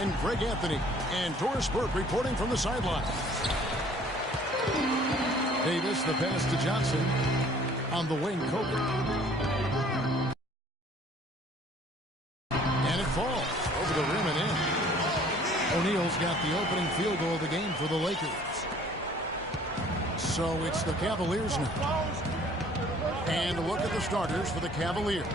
and Greg Anthony. And Doris Burke reporting from the sideline. Davis, the pass to Johnson. On the wing, Coker. And it falls over the rim and in. O'Neal's got the opening field goal of the game for the Lakers. So it's the Cavaliers now. And look at the starters for the Cavaliers.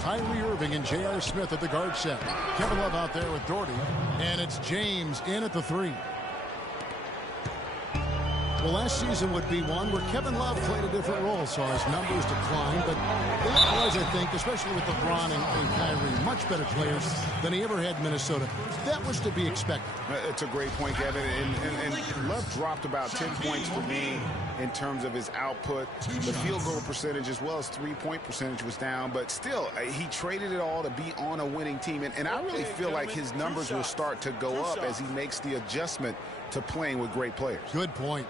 Kyrie Irving and J.R. Smith at the guard set. Kevin Love out there with Doherty. And it's James in at the 3. Well, last season would be one where Kevin Love played a different role, saw his numbers decline, but the Lakers, I think, especially with LeBron and Kyrie, much better players than he ever had in Minnesota. That was to be expected. It's a great point, Kevin, and Love dropped about 10 points for me in terms of his output. The field goal percentage as well as three-point percentage was down, but still, he traded it all to be on a winning team, and I really feel like his numbers will start to go up as he makes the adjustment to playing with great players. Good point.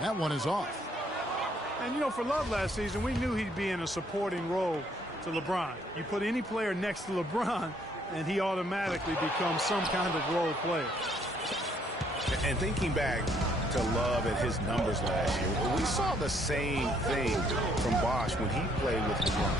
That one is off. And, you know, for Love last season, we knew he'd be in a supporting role to LeBron. You put any player next to LeBron, and he automatically becomes some kind of role player. And thinking back to Love and his numbers last year, we saw the same thing from Bosh when he played with LeBron.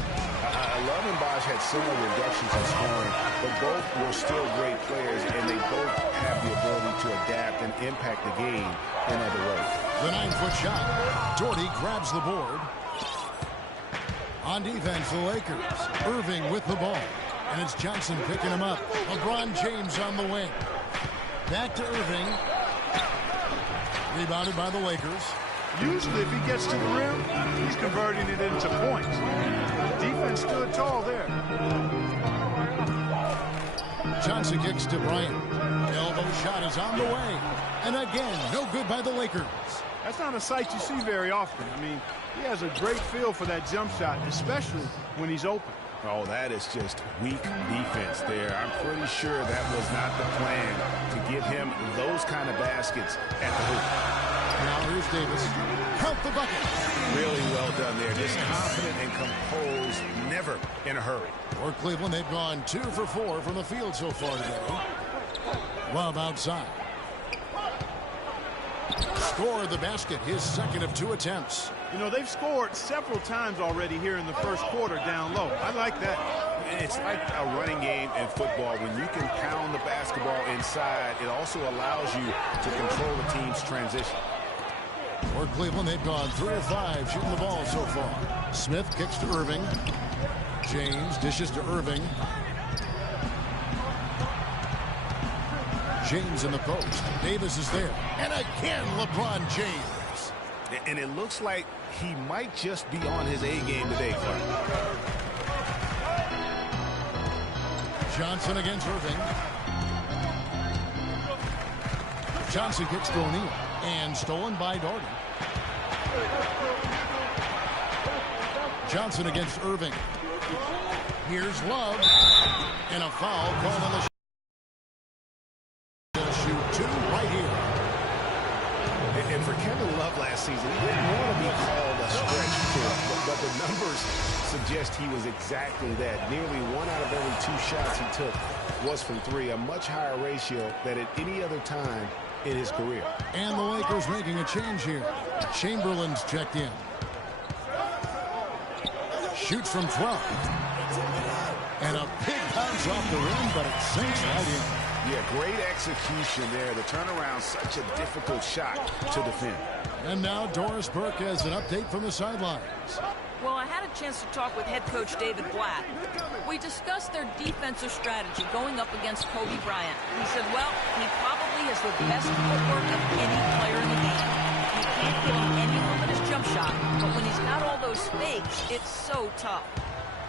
Love and Bosh had similar reductions in scoring, but both were still great players, and they both have the ability to adapt and impact the game in other ways. The 9-foot shot. Doherty grabs the board. On defense, the Lakers. Irving with the ball. And it's Johnson picking him up. LeBron James on the wing. Back to Irving. Rebounded by the Lakers. Usually if he gets to the rim, he's converting it into points. The defense stood tall there. Johnson kicks to Bryant. Elbow shot is on the way. And again, no good by the Lakers. That's not a sight you see very often. I mean, he has a great feel for that jump shot, especially when he's open. Oh, that is just weak defense there. I'm pretty sure that was not the plan to give him those kind of baskets at the hoop. Now here's Davis. Count the bucket. Really well done there. Just confident and composed, never in a hurry. For Cleveland, they've gone 2 for 4 from the field so far today. Love outside. Scored the basket, his second of 2 attempts. You know, they've scored several times already here in the first quarter down low. I like that. It's like a running game in football. When you can pound the basketball inside, it also allows you to control the team's transition. For Cleveland, they've gone 3 of 5 shooting the ball so far. Smith kicks to Irving. James dishes to Irving. James in the post. Davis is there. And again, LeBron James. And it looks like he might just be on his A game today, Clark. Johnson against Irving. Johnson kicks to O'Neal. And stolen by Doherty. Johnson against Irving. Here's Love. And a foul called on the shot. He'll shoot 2 right here. And for Kevin Love last season, he didn't want to be called a stretch kid, but the numbers suggest he was exactly that. Nearly 1 out of every 2 shots he took was from 3, a much higher ratio than at any other time in his career. And the Lakers making a change here. Chamberlain's checked in. Shoots from 12. And a big bounce off the rim, but it sinks right in. Yeah, great execution there. The turnaround, such a difficult shot to defend. And now Doris Burke has an update from the sidelines. Well, I had a chance to talk with head coach David Blatt. We discussed their defensive strategy going up against Kobe Bryant. He said, well, he probably has the best footwork of any player in the game. You can't give him any room in his jump shot, but when he's got all those fakes, it's so tough.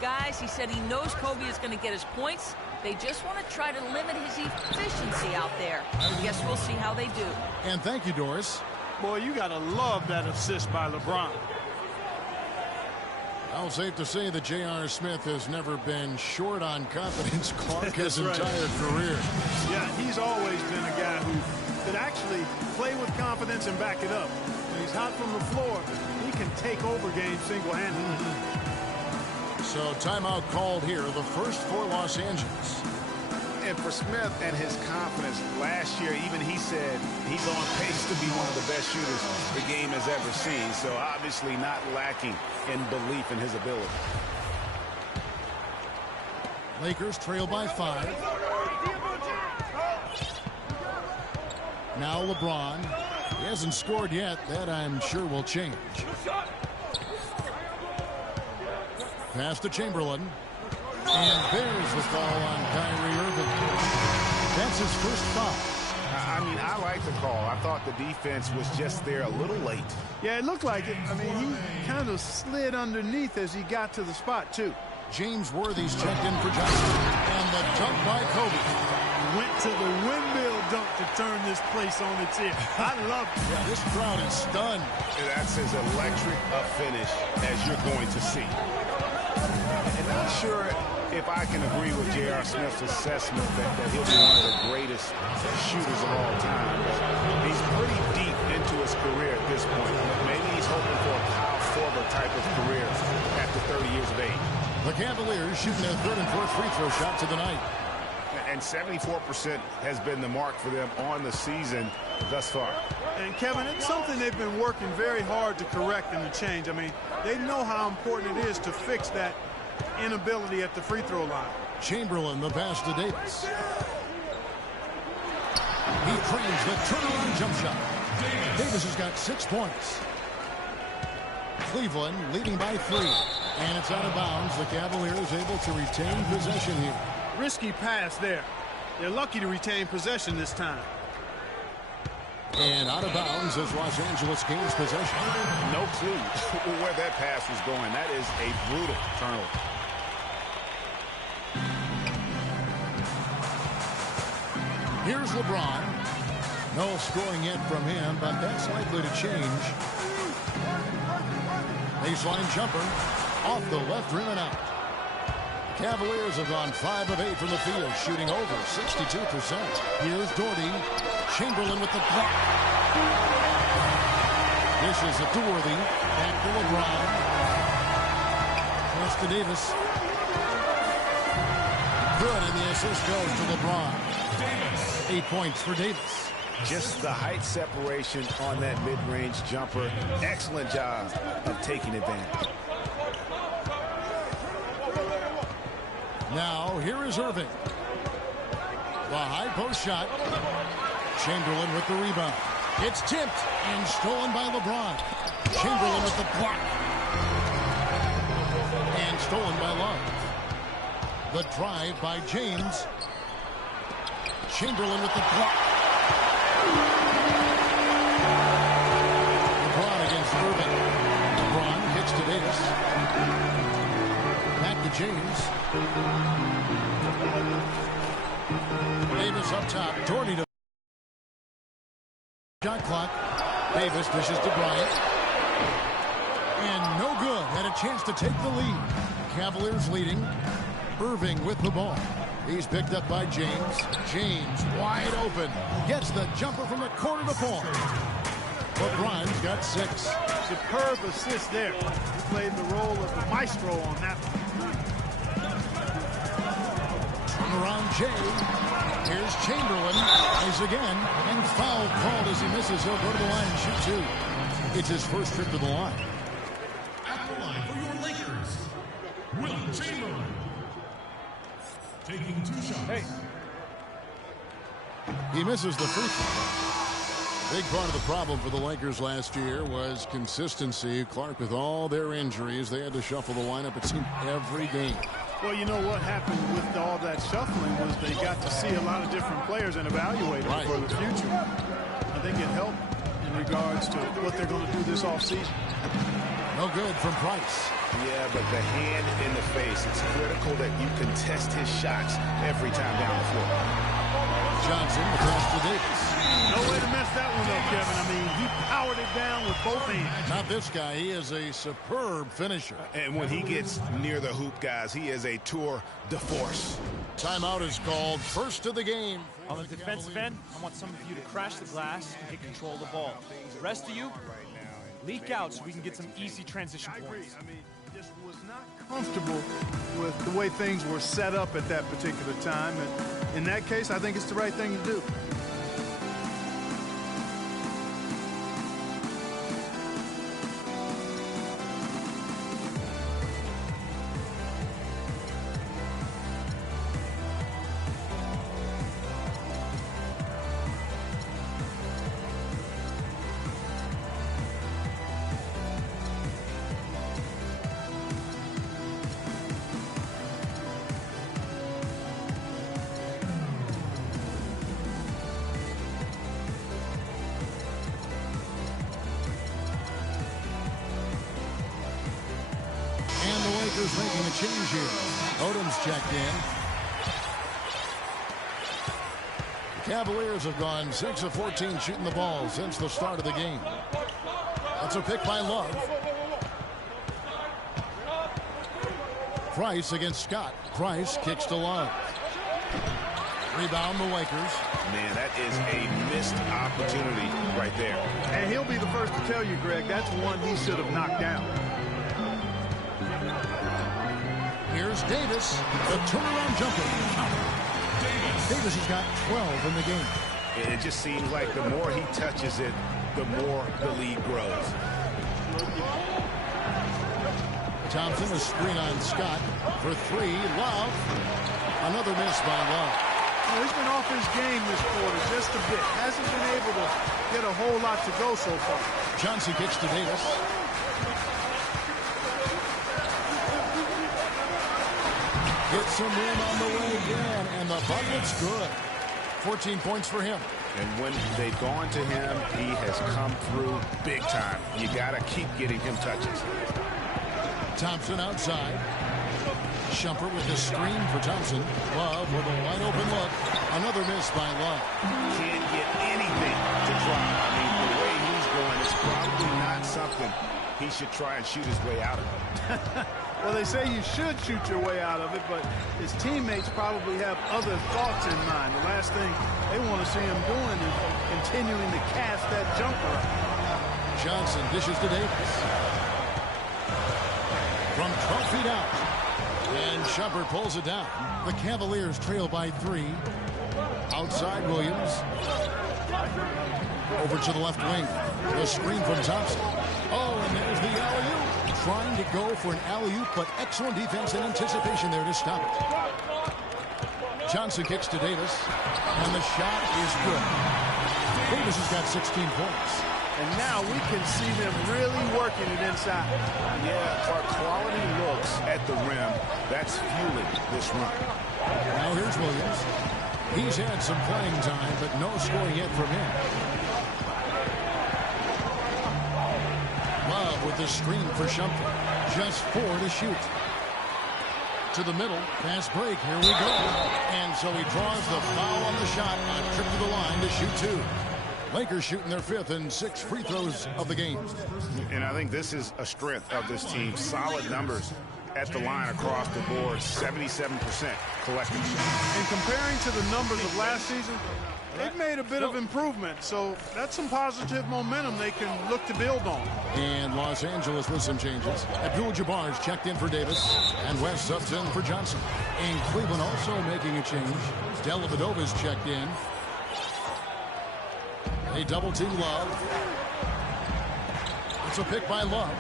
Guys, he said he knows Kobe is going to get his points. They just want to try to limit his efficiency out there. I guess we'll see how they do. And thank you, Doris. Boy, you got to love that assist by LeBron. Well, safe to say that J.R. Smith has never been short on confidence, Clark, his entire career. Yeah, he's always been a guy who's been should actually play with confidence and back it up. When he's hot from the floor, he can take over games single-handedly. So timeout called here, the first for Los Angeles. And for Smith and his confidence, last year even he said he's on pace to be one of the best shooters the game has ever seen. So obviously not lacking in belief in his ability. Lakers trail by 5. Now LeBron. He hasn't scored yet. That I'm sure will change. Pass to Chamberlain. And there's the foul on Kyrie Irving. That's his first foul. I mean, I like the call. I thought the defense was just there a little late. Yeah, it looked like it. I mean, he kind of slid underneath as he got to the spot, too. James Worthy's checked in for Johnson. And the dunk by Kobe. Went to the windmill dunk to turn this place on its ear. I love it. Yeah, this crowd is stunned. And that's as electric a finish as you're going to see. And not sure if I can agree with J.R. Smith's assessment that he'll be one of the greatest shooters of all time. But he's pretty deep into his career at this point. Maybe he's hoping for a Kyle Korver type of career after 30 years of age. The Cavaliers shooting their third and fourth free throw shots of the night. And 74% has been the mark for them on the season thus far. And, Kevin, it's something they've been working very hard to correct and to change. I mean, they know how important it is to fix that inability at the free throw line. Chamberlain, the pass to Davis. He trains the turnaround jump shot. Davis has got 6 points. Cleveland leading by 3. And it's out of bounds. The Cavaliers able to retain possession here. Risky pass there. They're lucky to retain possession this time. And out of bounds as Los Angeles gains possession. No clue where that pass was going. That is a brutal turnover. Here's LeBron. No scoring yet from him, but that's likely to change. Baseline jumper off the left rim and out. Cavaliers have gone 5 of 8 from the field, shooting over 62%. Here's Doherty. Chamberlain with the block. This is a Doherty. Back to LeBron. Pass to Davis. Good, and the assist goes to LeBron. 8 points for Davis. Just the height separation on that mid-range jumper. Excellent job of taking advantage. Now, here is Irving. The high post shot. Chamberlain with the rebound. It's tipped and stolen by LeBron. Chamberlain with the block. And stolen by Love. The drive by James. Chamberlain with the block. LeBron against Irving. LeBron kicks to Davis. Back to James. Davis up top. Doherty to shot clock. Davis dishes to Bryant. And no good. Had a chance to take the lead. Cavaliers leading. Irving with the ball. He's picked up by James. James wide open. Gets the jumper from the corner to point. LeBron's got 6. Superb assist there. He played the role of the maestro on that one. Turnaround Jay. Here's Chamberlain. Plays again. And foul called as he misses. He'll go to the line and shoot 2. It's his first trip to the line. At the line for your Lakers, Will Chamberlain. Taking 2 shots. Hey. He misses the free throw. Big part of the problem for the Lakers last year was consistency. Clark, with all their injuries, they had to shuffle the lineup, it seemed, every game. Well, you know what happened with all that shuffling was they got to see a lot of different players and evaluate them for the future. I think it helped in regards to what they're going to do this offseason. No good from Price. Yeah, but the hand in the face, it's critical that you contest his shots every time down the floor. Johnson, the pass to Davis. No way to mess that one up, Kevin. I mean, he powered it down with both hands. Not this guy. He is a superb finisher. And when he gets near the hoop, guys, he is a tour de force. Timeout is called. First of the game. On the defensive end, I want some of you to crash the glass and get control of the ball. The rest of you, leak out so we can get some easy transition points. I mean, just was not comfortable with the way things were set up at that particular time. And in that case, I think it's the right thing to do. Lakers making a change here. Odom's checked in. The Cavaliers have gone 6 of 14 shooting the ball since the start of the game. That's a pick by Love. Price against Scott. Price kicks to Love. Rebound the Lakers. Man, that is a missed opportunity right there. And he'll be the first to tell you, Greg, that's one he should have knocked down. Here's Davis, the turnaround jumper. Davis has got 12 in the game. It just seems like the more he touches it, the more the lead grows. Thompson, a screen on Scott for three. Love. Another miss by Love. Well, he's been off his game this quarter just a bit. Hasn't been able to get a whole lot to go so far. Johnson kicks to Davis. Gets some room on the way again, and the bucket's good. 14 points for him. And when they've gone to him, he has come through big time. You got to keep getting him touches. Thompson outside. Shumpert with the screen for Thompson. Love with a wide open look. Another miss by Love. Can't get anything to drop. I mean, the way he's going, it's probably not something he should try and shoot his way out of it. Well, they say you should shoot your way out of it, but his teammates probably have other thoughts in mind. The last thing they want to see him doing is continuing to cast that jumper up. Johnson dishes to Davis. From 12 feet out. And Shumpert pulls it down. The Cavaliers trail by 3. Outside Williams. Over to the left wing. The screen from Thompson. Oh, and there's the alley-oop. Trying to go for an alley-oop, but excellent defense and anticipation there to stop it. Johnson kicks to Davis, and the shot is good. Davis has got 16 points. And now we can see them really working it inside. Yeah, for quality looks at the rim, that's fueling this run. Now here's Williams. He's had some playing time, but no scoring yet from him. Love with the screen for Shumpert. Just 4 to shoot. To the middle. Fast break. Here we go. And so he draws the foul on the shot. A trip to the line to shoot 2. Lakers shooting their 5th and 6th free throws of the game. And I think this is a strength of this team. Solid numbers at the line across the board. 77% collectively. And comparing to the numbers of last season, they've made a bit of improvement, so that's some positive momentum they can look to build on. And Los Angeles with some changes. Abdul-Jabbar's checked in for Davis, and Wes subs in for Johnson. And Cleveland also making a change. Dellavedova's checked in. They double team Love. It's a pick by Love.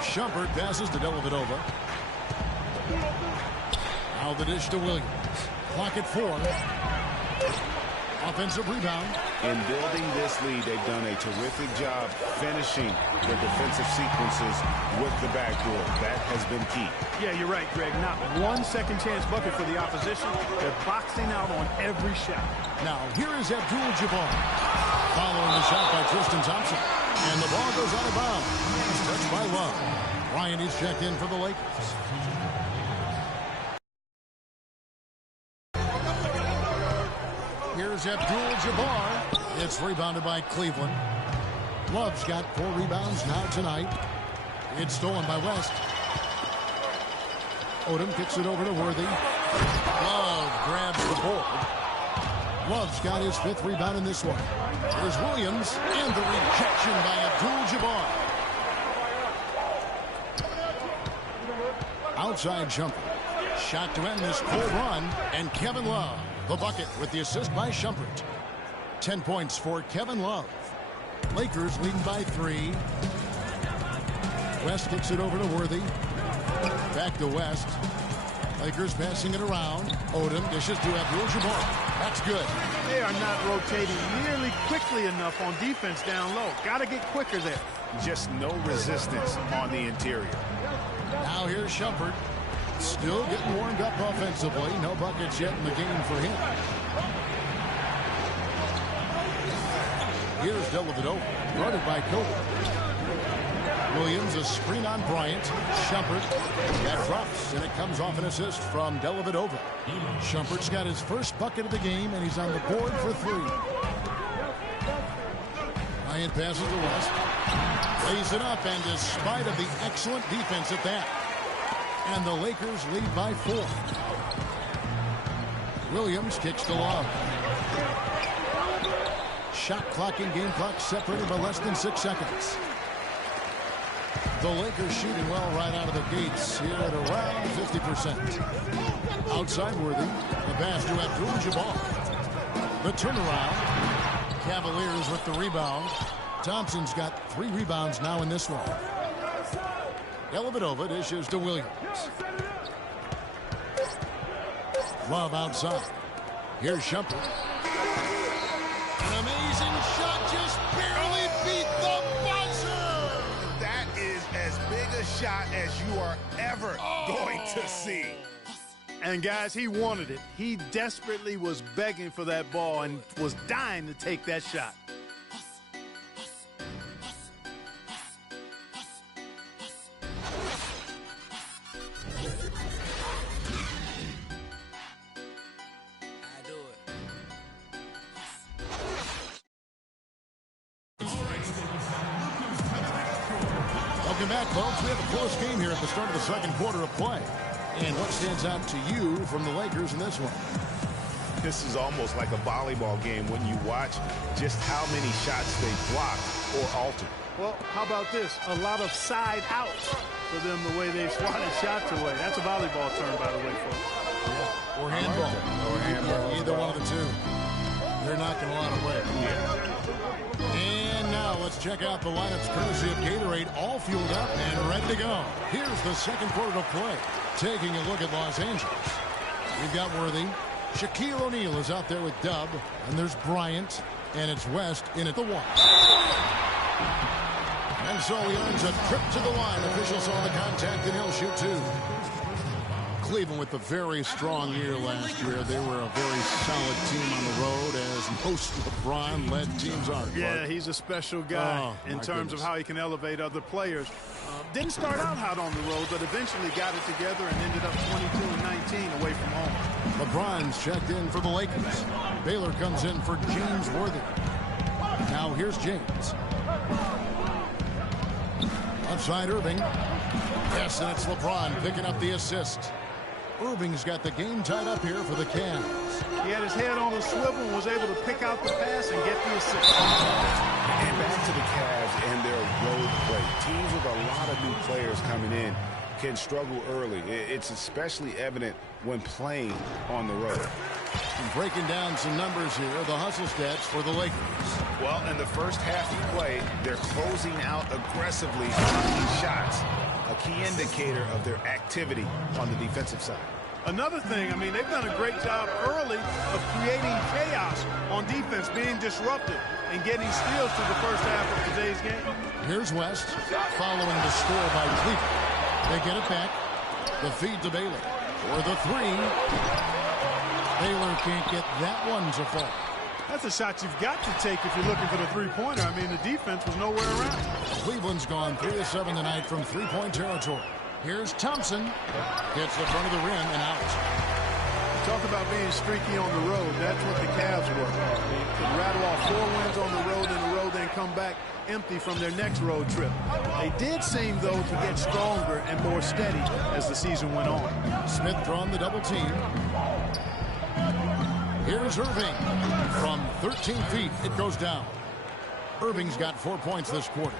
Shumpert passes to Dellavedova. Now the dish to Williams. Clock at 4. Offensive rebound. In building this lead, they've done a terrific job finishing the defensive sequences with the backdoor. That has been key. Yeah, you're right, Greg. Not one second chance bucket for the opposition. They're boxing out on every shot. Now, here is Abdul-Jabbar. Following the shot by Tristan Thompson. And the ball goes out of bounds. It's touched by Love. Ryan is checked in for the Lakers. Here's Abdul-Jabbar. It's rebounded by Cleveland. Love's got 4 rebounds now tonight. It's stolen by West. Odom kicks it over to Worthy. Love grabs the board. Love's got his 5th rebound in this one. Here's Williams, and the rejection by Abdul-Jabbar. Outside jumper. Shot to end this full run, and Kevin Love, the bucket with the assist by Shumpert. 10 points for Kevin Love. Lakers leading by 3. West kicks it over to Worthy. Back to West. Lakers passing it around. Odom dishes to Abdul-Jabbar. That's good. They are not rotating nearly quickly enough on defense down low. Got to get quicker there. Just no resistance on the interior. Now here's Shumpert. Still getting warmed up offensively. No buckets yet in the game for him. Here's Dellavedova, guarded by Kobe. Williams, a screen on Bryant. Shumpert, that drops, and it comes off an assist from Dellavedova. Shumpert's got his first bucket of the game, and he's on the board for 3. Bryant passes to West. Lays it up, and despite of the excellent defense at that, and the Lakers lead by 4. Williams kicks to Love. Shot clock and game clock separated by less than 6 seconds. The Lakers shooting well right out of the gates here at around 50%. Outside Worthy. The pass to Abdul-Jabbar. The turnaround. Cavaliers with the rebound. Thompson's got 3 rebounds now in this one. Dellavedova dishes to Williams. Love outside. Here's Shumpert. An amazing shot, just barely beat the buzzer. That is as big a shot as you are ever going to see. And guys, he wanted it. He desperately was begging for that ball and was dying to take that shot. Welcome back, folks. We have a close game here at the start of the second quarter of play. And what stands out to you from the Lakers in this one? This is almost like a volleyball game when you watch just how many shots they blocked or altered. Well, how about this? A lot of side outs for them the way they've swatted shots away. That's a volleyball term, by the way, folks. Yeah. Or handball. Or handball. Either one of the two. They're knocking a lot away. Yeah. And now let's check out the lineups courtesy of Gatorade, all fueled up and ready to go. Here's the second quarter of play. Taking a look at Los Angeles. We've got Worthy. Shaquille O'Neal is out there with Dub. And there's Bryant. And it's West in at the 1. And so he earns a trip to the line. Officials saw the contact, and he'll shoot 2. Cleveland with a very strong year last year. They were a very solid team on the road, as most LeBron-led teams are. Yeah, he's a special guy in terms of how he can elevate other players. Didn't start out hot on the road, but eventually got it together and ended up 22-19 away from home. LeBron's checked in for the Lakers. Baylor comes in for James Worthy. Now here's James. Outside Irving. Yes, and it's LeBron picking up the assist. Irving's got the game tied up here for the Cavs. He had his head on a swivel and was able to pick out the pass and get the assist. And back to the Cavs and their road play. Teams with a lot of new players coming in can struggle early. It's especially evident when playing on the road. And breaking down some numbers here, the hustle stats for the Lakers. Well, in the first half of play, they're closing out aggressively on shots, a key indicator of their activity on the defensive side. Another thing, I mean, they've done a great job early of creating chaos on defense, being disruptive and getting steals to the first half of today's game. Here's West following the score by Cleveland. They get it back. The feed to Baylor for the 3. Baylor can't get that one to fall. That's a shot you've got to take if you're looking for the three-pointer. I mean, the defense was nowhere around. Cleveland's gone 3 of 7 tonight from three-point territory. Here's Thompson. Hits the front of the rim and out. Talk about being streaky on the road. That's what the Cavs were. They could rattle off 4 wins on the road in a row, then come back empty from their next road trip. They did seem, though, to get stronger and more steady as the season went on. Smith drawn the double team. Here's Irving. From 13 feet, it goes down. Irving's got 4 points this quarter.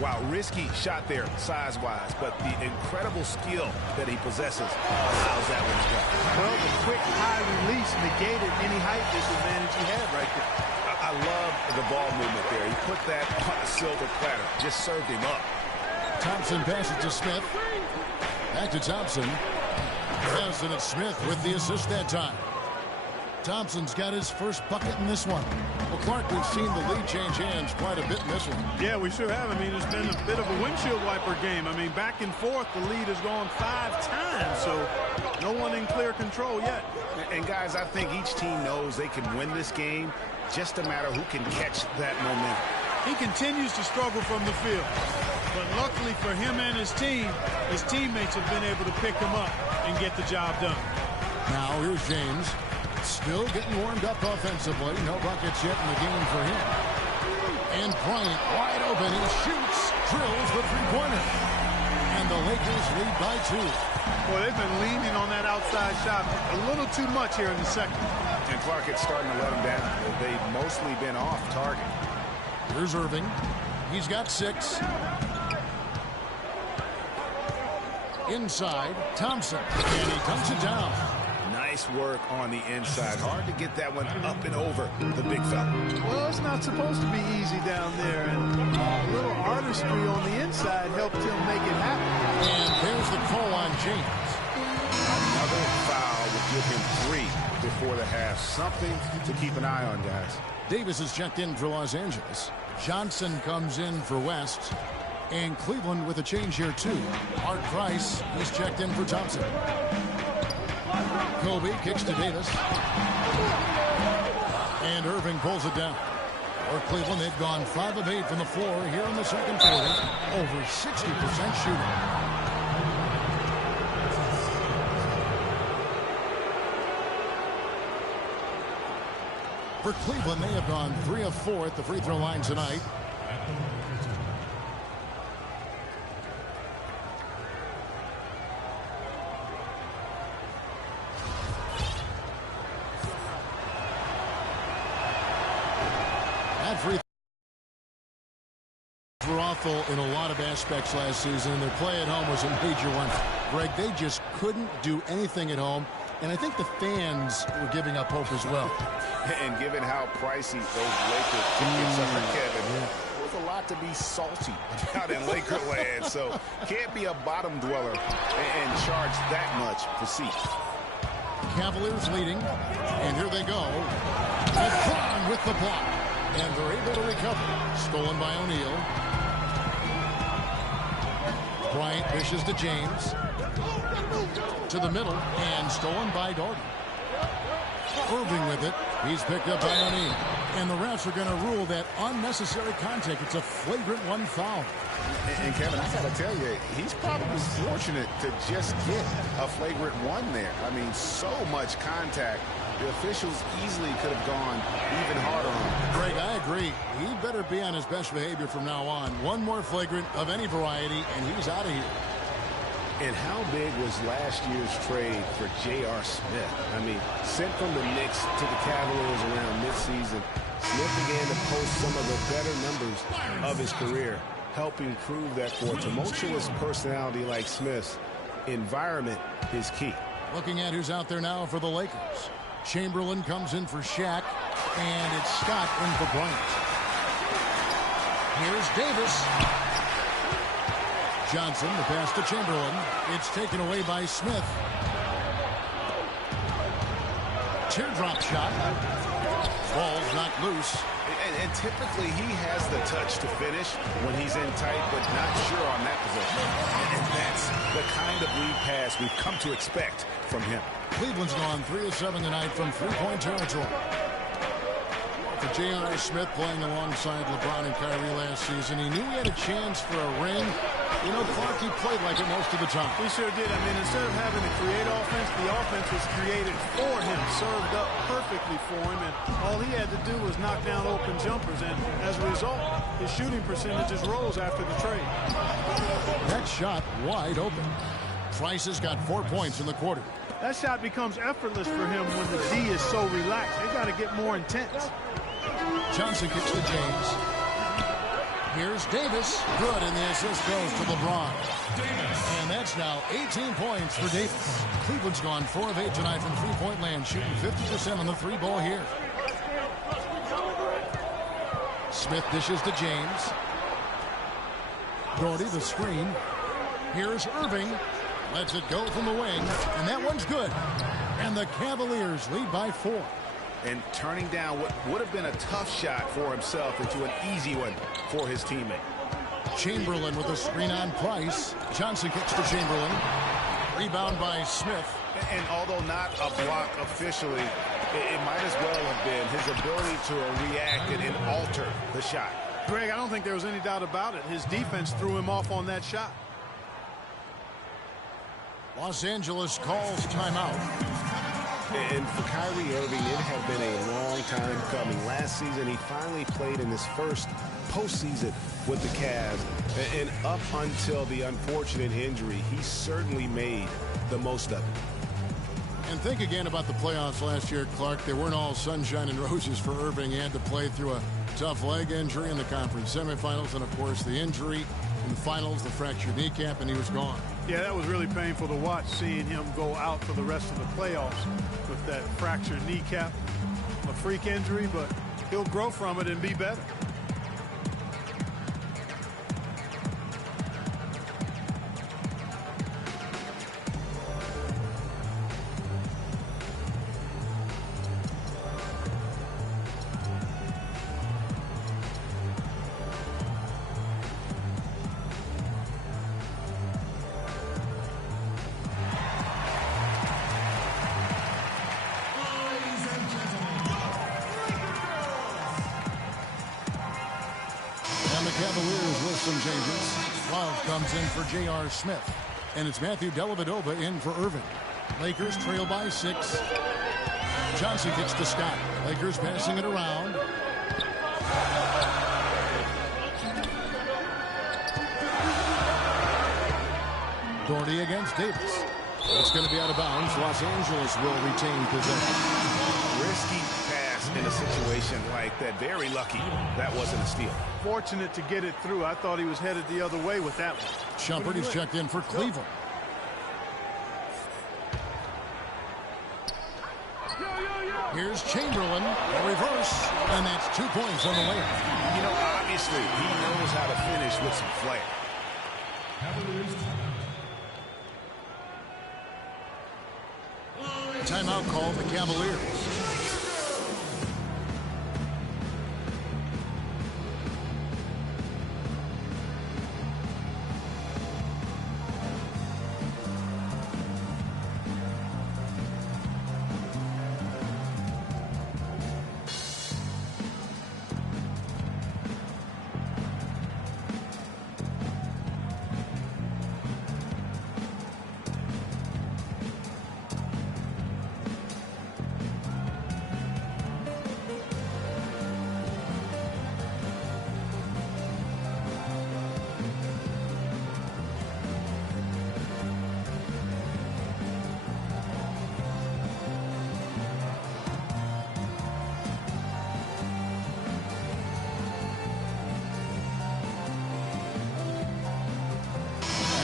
Wow, risky shot there size-wise, but the incredible skill that he possesses allows that one to go. Well, the quick high release negated any height disadvantage he had right there. I love the ball movement there. He put that on a silver platter, just served him up. Thompson passes to Smith. Back to Thompson. Yes, and it's Smith with the assist that time. Thompson's got his first bucket in this one. Well, Clark, we've seen the lead change hands quite a bit in this one. Yeah, we sure have. I mean, it's been a bit of a windshield wiper game. I mean, back and forth, the lead has gone 5 times, so no one in clear control yet. And, guys, I think each team knows they can win this game, just a matter who can catch that momentum. He continues to struggle from the field, but luckily for him and his team, his teammates have been able to pick him up and get the job done. Now, here's James. Still getting warmed up offensively. No buckets yet in the game for him. And Bryant wide open. He shoots, drills the three-pointer. And the Lakers lead by 2. Boy, they've been leaning on that outside shot a little too much here in the second. And Clark, it's starting to let them down. They've mostly been off target. Here's Irving. He's got 6. Inside, Thompson. And he dunks it down. Nice work on the inside. Hard to get that one up and over the big fella. Well, it's not supposed to be easy down there, and a little artistry on the inside helped him make it happen. And there's the call on James. Another foul will give him 3 before the half. Something to keep an eye on, guys. Davis is checked in for Los Angeles. Johnson comes in for West. And Cleveland with a change here, too. Art Price, he's checked in for Thompson. Kobe kicks to Davis. And Irving pulls it down. For Cleveland, they've gone 5 of 8 from the floor here in the second quarter. Over 60% shooting. For Cleveland, they have gone 3 of 4 at the free throw line tonight. Free were awful in a lot of aspects last season. Their play at home was a major one. Greg, they just couldn't do anything at home, and I think the fans were giving up hope as well. And given how pricey those Lakers tickets are, Kevin, there's a lot to be salty about in Lakerland, so can't be a bottom dweller and charge that much for seats. Cavaliers leading, and here they go. LeBron with the block. And they're able to recover. Stolen by O'Neal. Bryant dishes to James. To the middle. And stolen by Dorgan. Irving with it. He's picked up by O'Neal. And the refs are going to rule that unnecessary contact. It's a flagrant 1 foul. And Kevin, I got to tell you, he's probably fortunate to just get a flagrant 1 there. I mean, so much contact. The officials easily could have gone even harder on him. Greg, I agree. He better be on his best behavior from now on. One more flagrant of any variety, and he's out of here. And how big was last year's trade for J.R. Smith? I mean, sent from the Knicks to the Cavaliers around midseason, Smith began to post some of the better numbers of his career, helping prove that for a tumultuous personality like Smith's, environment is key. Looking at who's out there now for the Lakers. Chamberlain comes in for Shaq, and it's Scott in for Bryant. Here's Davis. Johnson, the pass to Chamberlain. It's taken away by Smith. Teardrop shot. Ball's knocked loose. And typically he has the touch to finish when he's in tight, but not sure on that position. And that's the kind of lead pass we've come to expect from him. Cleveland's gone 3 of 7 tonight from three-point territory. For J.R. Smith playing alongside LeBron and Kyrie last season. He knew he had a chance for a ring. You know, Clark, he played like it most of the time. He sure did. I mean, instead of having to create offense, the offense was created for him, served up perfectly for him, and all he had to do was knock down open jumpers, and as a result, his shooting percentages rose after the trade. That shot wide open. Price has got 4 points in the quarter. That shot becomes effortless for him when the D is so relaxed. They've got to get more intense. Johnson kicks to James. Here's Davis. Good, and the assist goes to LeBron. And that's now 18 points for Davis. Cleveland's gone 4 of 8 tonight from three-point land, shooting 50% on the three ball here. Smith dishes to James. Doherty, the screen. Here's Irving. Lets it go from the wing, and that one's good. And the Cavaliers lead by 4. And turning down what would have been a tough shot for himself into an easy one for his teammate. Chamberlain with a screen on Price. Johnson kicks to Chamberlain. Rebound by Smith. And although not a block officially, it might as well have been his ability to react and alter the shot. Greg, I don't think there was any doubt about it. His defense threw him off on that shot. Los Angeles calls timeout. And for Kyrie Irving, it had been a long time coming. Last season, he finally played in his first postseason with the Cavs. And up until the unfortunate injury, he certainly made the most of it. And think again about the playoffs last year, Clark. They weren't all sunshine and roses for Irving. He had to play through a tough leg injury in the conference semifinals, and, of course, the injury in the finals, the fractured kneecap, and he was gone. Yeah, that was really painful to watch, seeing him go out for the rest of the playoffs with that fractured kneecap. A freak injury, but he'll grow from it and be better. Cavaliers with some changes. Love comes in for J.R. Smith. And it's Matthew Dellavedova in for Irving. Lakers trail by 6. Johnson kicks to Scott. Lakers passing it around. Doherty against Davis. It's going to be out of bounds. Los Angeles will retain possession. Risky pass in a situation like that. Very lucky that wasn't a steal. Fortunate to get it through. I thought he was headed the other way with that one. Shumpert is checked in for Cleveland. Here's Chamberlain, a reverse, and that's 2 points on the layup. You know, obviously, he knows how to finish with some flair. Timeout called the Cavaliers.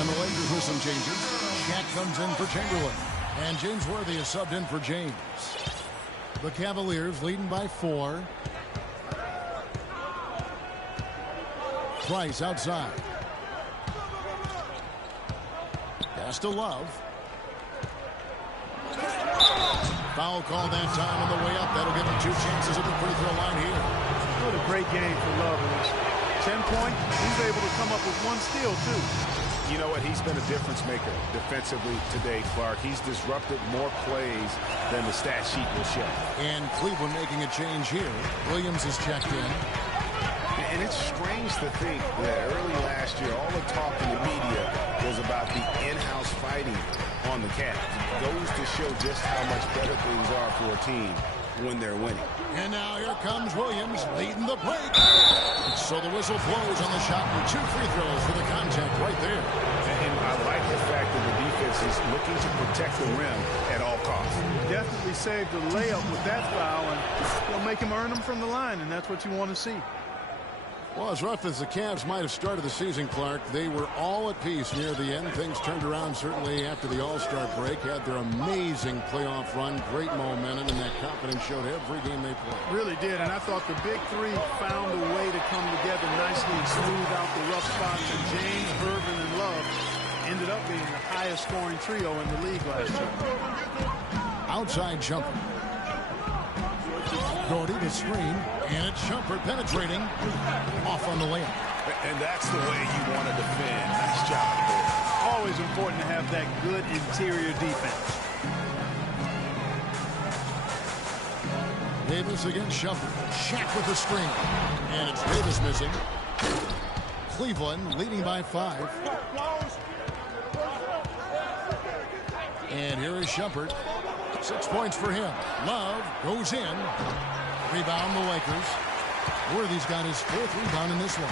And the Lakers with some changes. Shaq comes in for Chamberlain. And James Worthy is subbed in for James. The Cavaliers leading by 4. Price outside. Pass to Love. Foul call that time on the way up. That'll give him 2 chances at the free throw line here. What a great game for Love. 10 points. He's able to come up with 1 steal, too. You know what? He's been a difference maker defensively today, Clark. He's disrupted more plays than the stat sheet will show. And Cleveland making a change here. Williams is checked in. And it's strange to think that early last year, all the talk in the media was about the in-house fighting on the Cavs. It goes to show just how much better things are for a team when they're winning. And now here comes Williams leading the break. So the whistle blows on the shot and 2 free throws for the contact right there. And I like the fact that the defense is looking to protect the rim at all costs. Definitely saved the layup with that foul, and they'll make him earn them from the line, and that's what you want to see. Well, as rough as the Cavs might have started the season, Clark, they were all at peace near the end. Things turned around certainly after the All-Star break. Had their amazing playoff run, great momentum, and that confidence showed every game they played. Really did, and I thought the big three found a way to come together nicely and smooth out the rough spots. And James, Irvin, and Love ended up being the highest scoring trio in the league last year. Outside jumper. Gordy the screen, and it's Shumpert penetrating. Off on the layup. And that's the way you want to defend. Nice job there. Always important to have that good interior defense. Davis against Shumpert. Shaq with the screen. And it's Davis missing. Cleveland leading by 5. And here is Shumpert. 6 points for him. Love goes in. Rebound the Lakers. Worthy's got his 4th rebound in this one.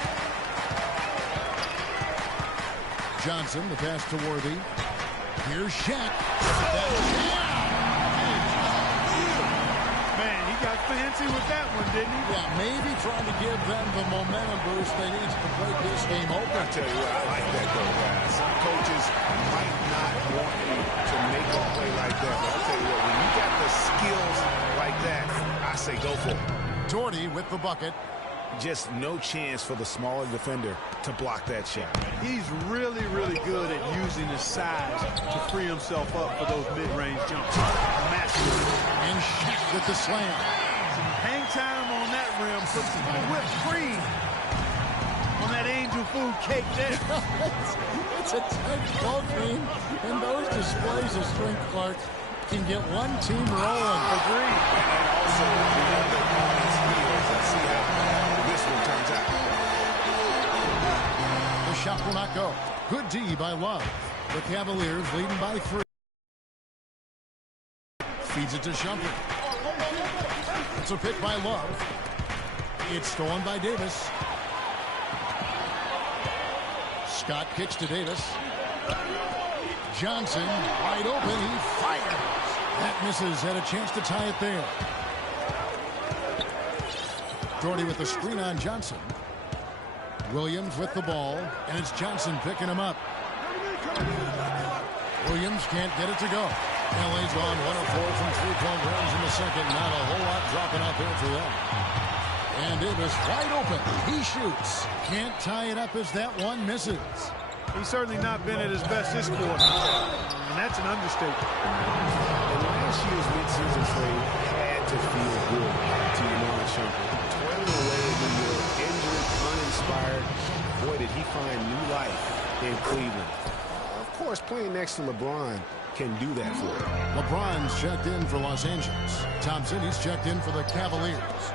Johnson, the pass to Worthy. Here's Shaq. Man, he got fancy with that one, didn't he? Yeah, maybe trying to give them the momentum boost they need to break this game open. I tell you what, I like that though, guys. Some coaches might not want you to make a play like that, but I tell you what, when you got the skills like that, I say go for it. Doherty with the bucket. Just no chance for the smaller defender to block that shot. He's really, really good at using his size to free himself up for those mid-range jumps. Massive. And Shaq with the slam. Some hang time on that rim. Put some whipped cream on that angel food cake there. It's a tight ball game, and those displays of strength, Clark, can get one team rolling. Agreed. And also, we have the opponent's heels. Let's see how this one turns out. The shot will not go. Good D by Love. The Cavaliers leading by 3. Feeds it to Shumpert. It's a pick by Love. It's stolen by Davis. Scott kicks to Davis. Johnson wide open. He fires. That misses. Had a chance to tie it there. Doherty with the screen on Johnson. Williams with the ball, and it's Johnson picking him up. Williams can't get it to go. LA's gone 1 of 4 from 3-point range in the second. Not a whole lot dropping out there for them. And Davis wide open. He shoots. Can't tie it up as that one misses. He's certainly not been at his best this quarter. And that's an understatement. And last year's midseason trade had to feel good to Iman Shumpert. Toiling away when you're injured, uninspired. Boy, did he find new life in Cleveland. Of course, playing next to LeBron can do that for him. LeBron's checked in for Los Angeles. Thompson, he's checked in for the Cavaliers.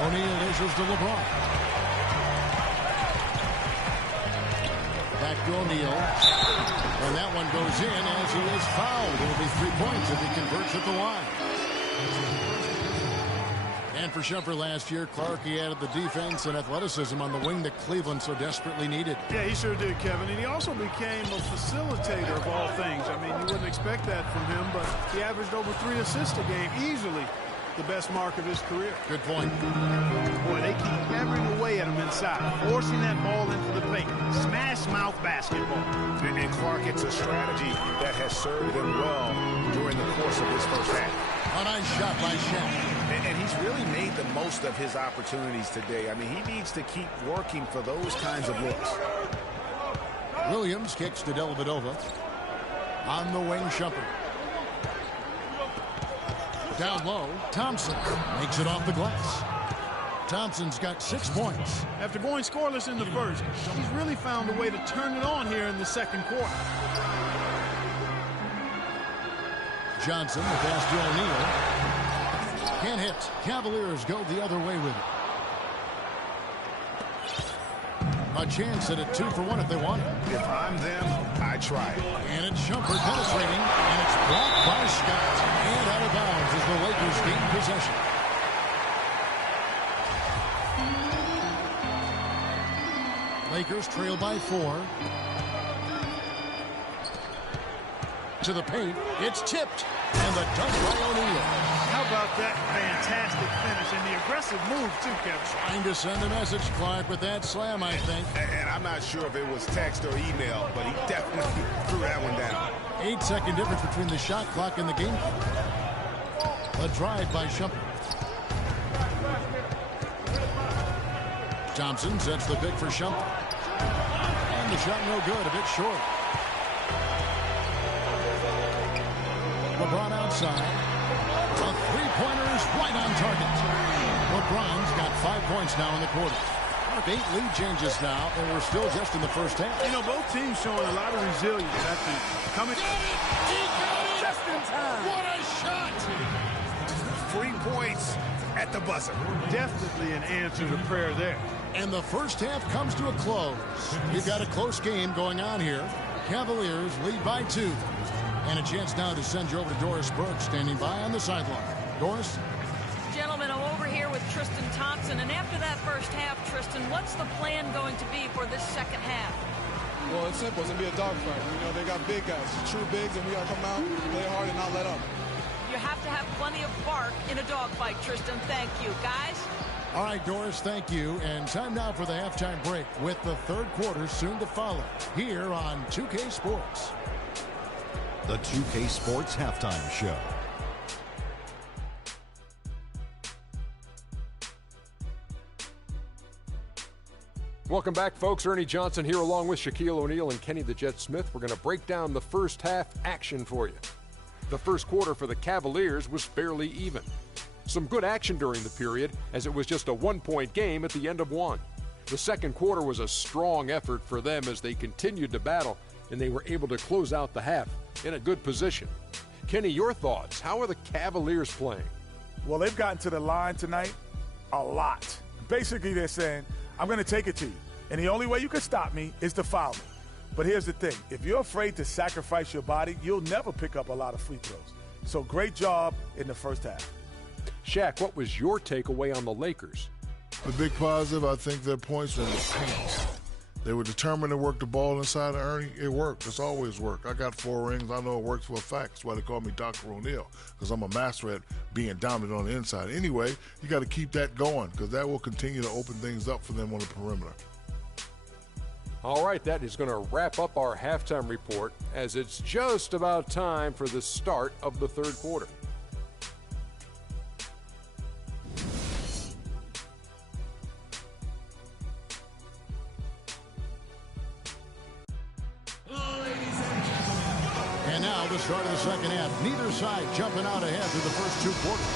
O'Neal issues to LeBron. Back to O'Neal. And that one goes in as he is fouled. It'll be 3 points if he converts at the line. And for Shumpert last year, Clark, he added the defense and athleticism on the wing that Cleveland so desperately needed. Yeah, he sure did, Kevin. And he also became a facilitator of all things. I mean, you wouldn't expect that from him, but he averaged over 3 assists a game, easily the best mark of his career. Good point. Boy, they keep hammering away at him inside, forcing that ball into the paint. Smash mouth basketball. And Clark, it's a strategy that has served him well during the course of this first half. A nice shot by Shaq. And he's really made the most of his opportunities today. I mean, he needs to keep working for those kinds of looks. Williams kicks to Dellavedova. On the wing, Shumpert. Down low, Thompson makes it off the glass. Thompson's got 6 points. After going scoreless in the first, he's really found a way to turn it on here in the second quarter. Johnson, the pass to O'Neal. Can't hit. Cavaliers go the other way with it. A chance at a 2-for-1 if they want it. If I'm them, I try it. And it's Shumpert penetrating, and it's blocked by Scott. And out of bounds as the Lakers gain possession. Lakers trail by 4. To the paint. It's tipped. And the dunk by O'Neal. How about that fantastic finish and the aggressive move, too, Kevin? Trying to send a message, Clark, with that slam, I think. And I'm not sure if it was text or email, but he definitely threw that one down. 8-second difference between the shot clock and the game clock. A drive by Shumpert. Thompson sets the pick for Shumpert. And the shot no good, a bit short. LeBron outside. A three-pointer is right on target. LeBron's got 5 points now in the quarter. 8 lead changes now, and we're still just in the first half. You know, both teams showing a lot of resilience after coming. Just in time. What a shot! 3 points at the buzzer. Definitely an answer to prayer there. And the first half comes to a close. We've got a close game going on here. Cavaliers lead by 2. And a chance now to send you over to Doris Burke, standing by on the sideline. Doris? Gentlemen, I'm over here with Tristan Thompson. And after that first half, Tristan, what's the plan going to be for this second half? Well, it's simple. It's going to be a dogfight. You know, they got big guys, true bigs, and we got to come out, play hard, and not let up. You have to have plenty of bark in a dogfight, Tristan. Thank you. Guys? All right, Doris, thank you. And time now for the halftime break with the third quarter soon to follow here on 2K Sports. The 2K Sports Halftime Show. Welcome back, folks. Ernie Johnson here along with Shaquille O'Neal and Kenny the Jet Smith. We're going to break down the first half action for you. The first quarter for the Cavaliers was fairly even. Some good action during the period, as it was just a 1-point game at the end of one. The second quarter was a strong effort for them as they continued to battle, and they were able to close out the half in a good position. Kenny, your thoughts? How are the Cavaliers playing? Well, they've gotten to the line tonight a lot. Basically, they're saying, I'm going to take it to you, and the only way you can stop me is to foul me. But here's the thing. If you're afraid to sacrifice your body, you'll never pick up a lot of free throws. So great job in the first half. Shaq, what was your takeaway on the Lakers? The big positive, I think their points were in the paint. They were determined to work the ball inside of Ernie. It worked. It's always worked. I got 4 rings. I know it works for a fact. That's why they call me Dr. O'Neal, because I'm a master at being dominant on the inside. Anyway, you got to keep that going, because that will continue to open things up for them on the perimeter. All right, that is going to wrap up our halftime report, as it's just about time for the start of the third quarter. And now the start of the second half. Neither side jumping out ahead through the first 2 quarters.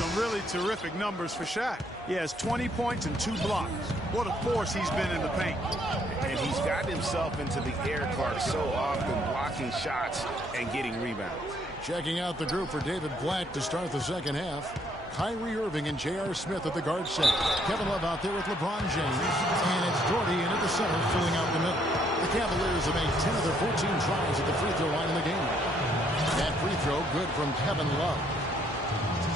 Some really terrific numbers for Shaq. He has 20 points and 2 blocks. What a force he's been in the paint. And he's gotten himself into the air, Clark, so often blocking shots and getting rebounds. Checking out the group for David Blatt to start the second half. Kyrie Irving and J.R. Smith at the guard set. Kevin Love out there with LeBron James. And it's Doherty in at the center, filling out the middle. The Cavaliers have made 10 of their 14 tries at the free throw line in the game. That free throw good from Kevin Love.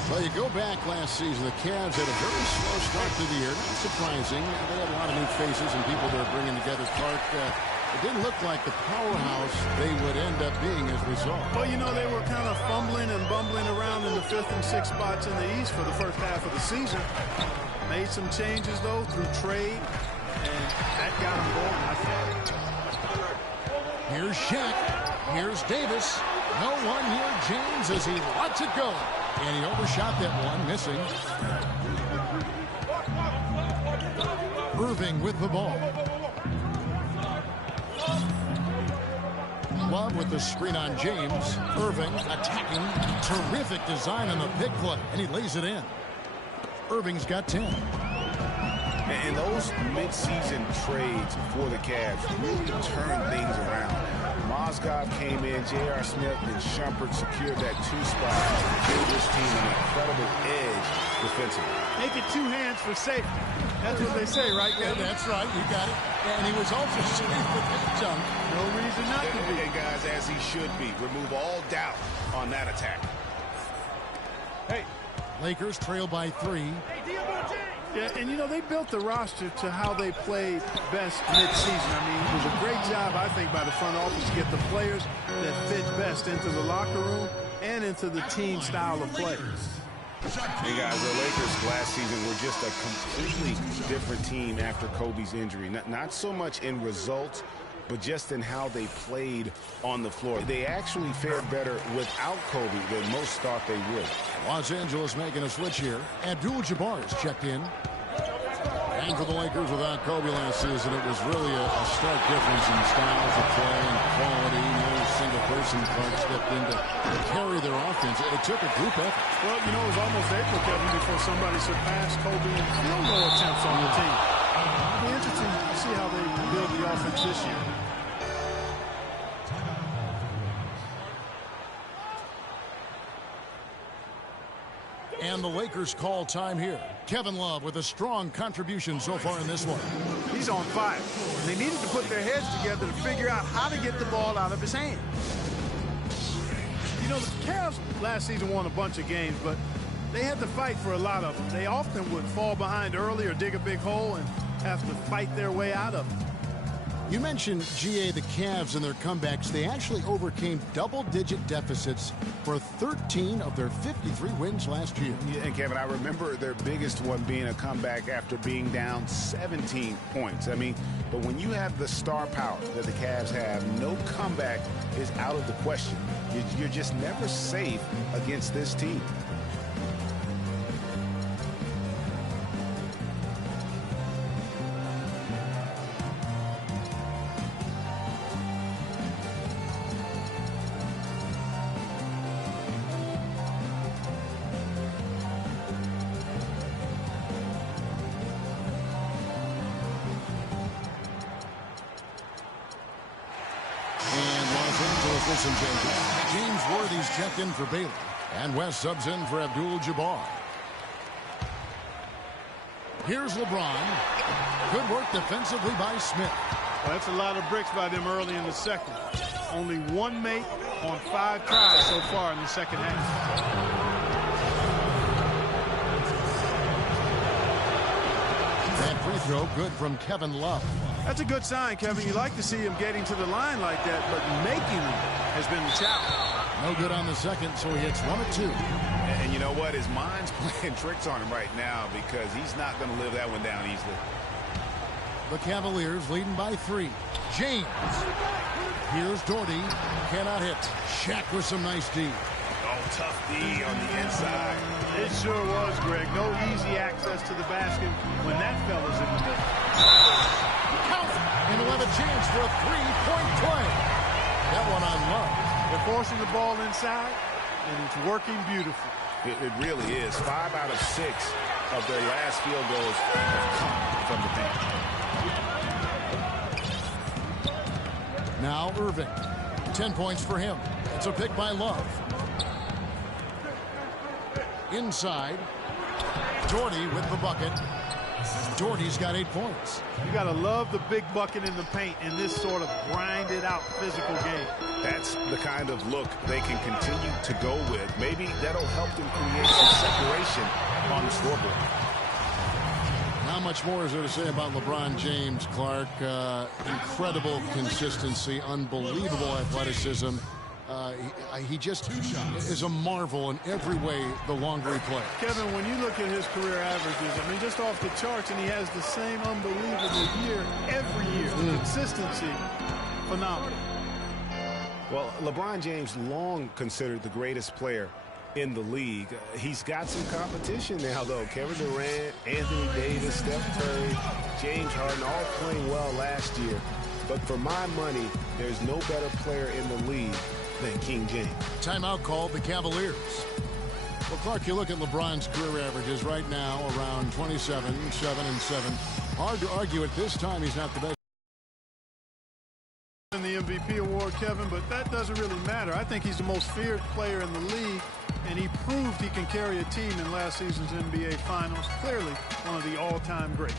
Well, you go back last season, the Cavs had a very slow start to the year. Not surprising. They had a lot of new faces and people they're bringing together. Clark, it didn't look like the powerhouse they would end up being, as we saw. Well, you know, they were kind of fumbling and bumbling around in the 5th and 6th spots in the East for the first half of the season. Made some changes, though, through trade, and that got them going, I think. Here's Shaq. Here's Davis. No one near James as he lets it go. And he overshot that one, missing. Irving with the ball. Love with the screen on James. Irving attacking. Terrific design on the pick play, and he lays it in. Irving's got 10. And those mid-season trades for the Cavs really turned things around. Mozgov came in, J.R. Smith and Shumpert secured that 2 spot to give this team an incredible edge defensively. Make it 2 hands for safety. That's what they say, right, Kevin? Yeah, that's right. You got it. And he was also safe with that jump. No reason not to be. And guys, as he should be. Remove all doubt on that attack. Hey. Lakers trail by 3. Yeah, and you know, they built the roster to how they played best mid-season. I mean, it was a great job, I think, by the front office to get the players that fit best into the locker room and into the team style of play. Hey guys, the Lakers last season were just a completely different team after Kobe's injury. Not so much in results, but just in how they played on the floor. They actually fared better without Kobe than most thought they would. Los Angeles making a switch here. Abdul-Jabbar is checked in. And for the Lakers without Kobe last season, it was really a stark difference in styles of play and quality. No single person stepped in to carry their offense. It took a group effort. Well, you know, it was almost April, Kevin, before somebody surpassed Kobe in field goal attempts on the team. It'll be interesting to see how they build the offense this year. And the Lakers call time here. Kevin Love with a strong contribution so far in this one. He's on fire. And they needed to put their heads together to figure out how to get the ball out of his hand. You know, the Cavs last season won a bunch of games, but they had to fight for a lot of them. They often would fall behind early or dig a big hole and have to fight their way out of it. You mentioned, GA, the Cavs and their comebacks. They actually overcame double-digit deficits for 13 of their 53 wins last year. Yeah, and Kevin, I remember their biggest one being a comeback after being down 17 points. I mean, but when you have the star power that the Cavs have, no comeback is out of the question. You're just never safe against this team. James Worthy's checked in for Bailey, and West subs in for Abdul-Jabbar. Here's LeBron. Good work defensively by Smith. Well, that's a lot of bricks by them early in the second. Only 1 make on 5 tries so far in the second half. That free throw good from Kevin Love. That's a good sign, Kevin. You like to see him getting to the line like that, but making them has been the challenge. No good on the second, so he hits 1 of 2. And you know what? His mind's playing tricks on him right now because he's not going to live that one down easily. The Cavaliers leading by 3. James. Here's Doherty. Cannot hit. Shaq with some nice D. Oh, tough D on the inside. It sure was, Greg. No easy access to the basket when that fella's in the middle. And he'll have a chance for a 3-point play. That one on Love. They're forcing the ball inside, and it's working beautifully. It really is. 5 out of 6 of their last field goals have come from the paint. Now Irving. 10 points for him. It's a pick by Love. Inside. Doherty with the bucket. Doherty's got 8 points. You got to love the big bucket in the paint in this sort of grinded-out physical game. That's the kind of look they can continue to go with. Maybe that'll help them create some separation on the scoreboard. Not much more is there to say about LeBron James, Clark. Incredible consistency, unbelievable athleticism. He just is a marvel in every way the longer he plays. Kevin, when you look at his career averages, I mean, just off the charts, and he has the same unbelievable year every year. The consistency, phenomenal. Well, LeBron James long considered the greatest player in the league. He's got some competition now, though. Kevin Durant, Anthony Davis, Steph Curry, James Harden all playing well last year. But for my money, there's no better player in the league than King James. Timeout called the Cavaliers. Well, Clark, you look at LeBron's career averages right now around 27, 7 and 7. Hard to argue at this time he's not the best. In the MVP award, Kevin, but that doesn't really matter. I think he's the most feared player in the league, and he proved he can carry a team in last season's NBA Finals. Clearly one of the all-time greats.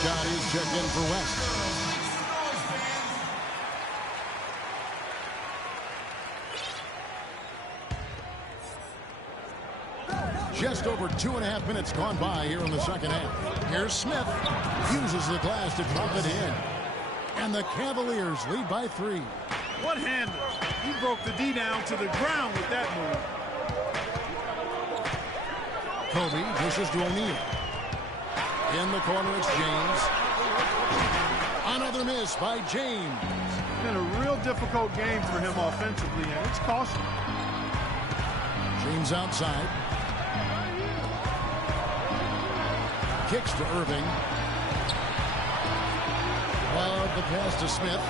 Scotty's checked in for West. Just over 2.5 minutes gone by here in the second half. Here's Smith. Uses the glass to drop it in. And the Cavaliers lead by 3. What handle? He broke the D down to the ground with that move. Kobe dishes to O'Neal. In the corner, it's James. Another miss by James. It's been a real difficult game for him offensively, and it's costly. James outside. Kicks to Irving. Love the pass to Smith.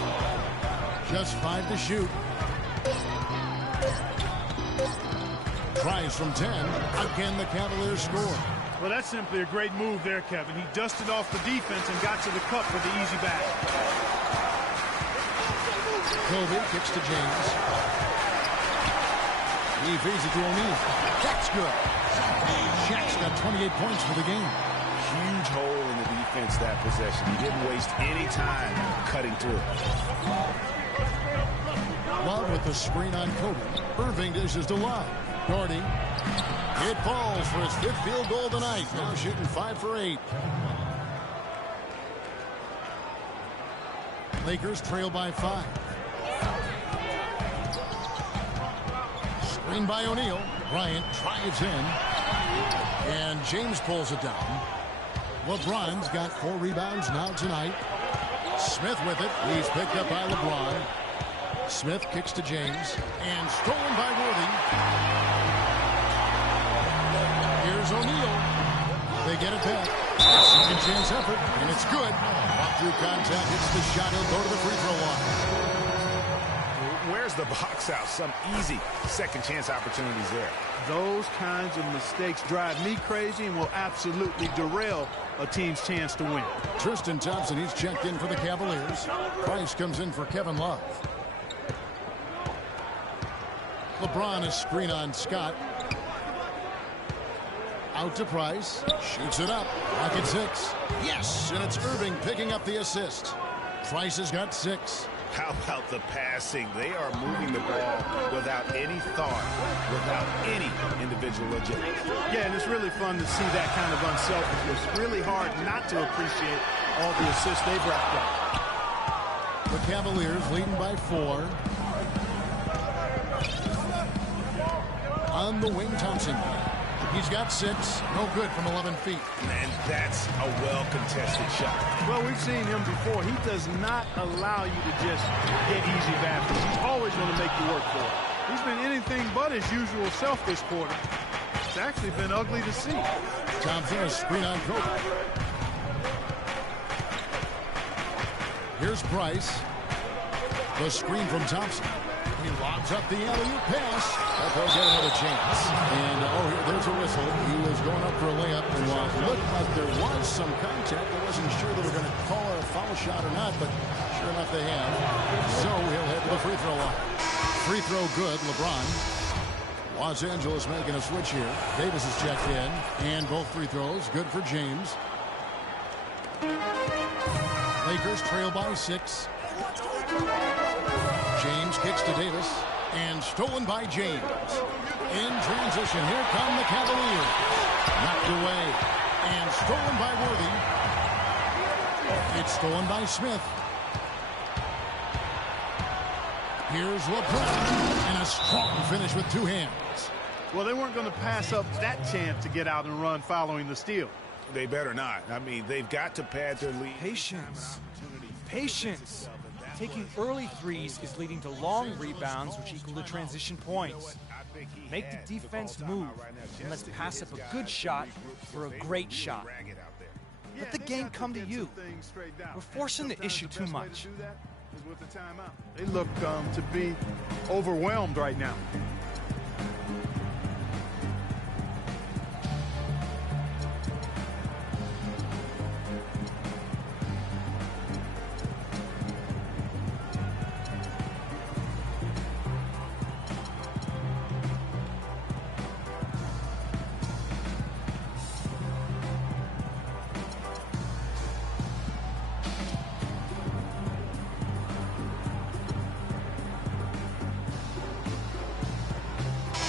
Just 5 to shoot. Tries from 10. Again, the Cavaliers score. Well, that's simply a great move there, Kevin. He dusted off the defense and got to the cup for the easy back. Kobe kicks to James. He feeds it to O'Neal. That's good. Shaq's got 28 points for the game. Huge hole in the defense that possession. He didn't waste any time cutting through. Love with the screen on Kobe. Irving dishes to Love. Doherty. It falls for his 5th field goal tonight. Now shooting 5 for 8. Lakers trail by 5. Screen by O'Neal. Bryant drives in. And James pulls it down. LeBron's got 4 rebounds now tonight. Smith with it. He's picked up by LeBron. Smith kicks to James. And stolen by Worthy. Here's O'Neal. They get it back. Second chance effort, and it's good. Up through contact, hits the shot. He'll go to the free throw line. Where's the box out? Some easy second chance opportunities there. Those kinds of mistakes drive me crazy and will absolutely derail a team's chance to win. Tristan Thompson, he's checked in for the Cavaliers. Price comes in for Kevin Love. LeBron is screen on Scott. Out to Price. Shoots it up. Rocket 6. Yes, and it's Irving picking up the assist. Price has got 6. How about the passing? They are moving the ball without any thought, without any individual agenda. Yeah, and it's really fun to see that kind of unselfishness. Really hard not to appreciate all the assists they've racked up. The Cavaliers leading by 4. On the wing, Thompson. He's got 6. No good from 11 feet. And that's a well-contested shot. Well, we've seen him before. He does not allow you to just get easy baskets. He's always going to make you work for it. He's been anything but his usual self this quarter. It's actually been ugly to see. Thompson is screen on Kobe. Here's Price. The screen from Thompson. He lobs up the alley-oop pass. But they'll get another chance. And, there's a whistle. He was going up for a layup. And while it looked like there was some contact, I wasn't sure they were going to call it a foul shot or not, but sure enough they have. So he'll head to the free throw line. Free throw good, LeBron. Los Angeles making a switch here. Davis is checked in. And both free throws good for James. Lakers trail by 6. James kicks to Davis. And stolen by James. In transition, here come the Cavaliers. Knocked away. And stolen by Worthy. It's stolen by Smith. Here's LeBron. And a strong finish with 2 hands. Well, they weren't going to pass up that chance to get out and run following the steal. They better not. I mean, they've got to pad their lead. Patience. Patience. Taking early threes is leading to long rebounds, which equal to transition points. Make the defense move, and let's pass up a good shot for a great shot. Let the game come to you. We're forcing the issue too much. They look to be overwhelmed right now.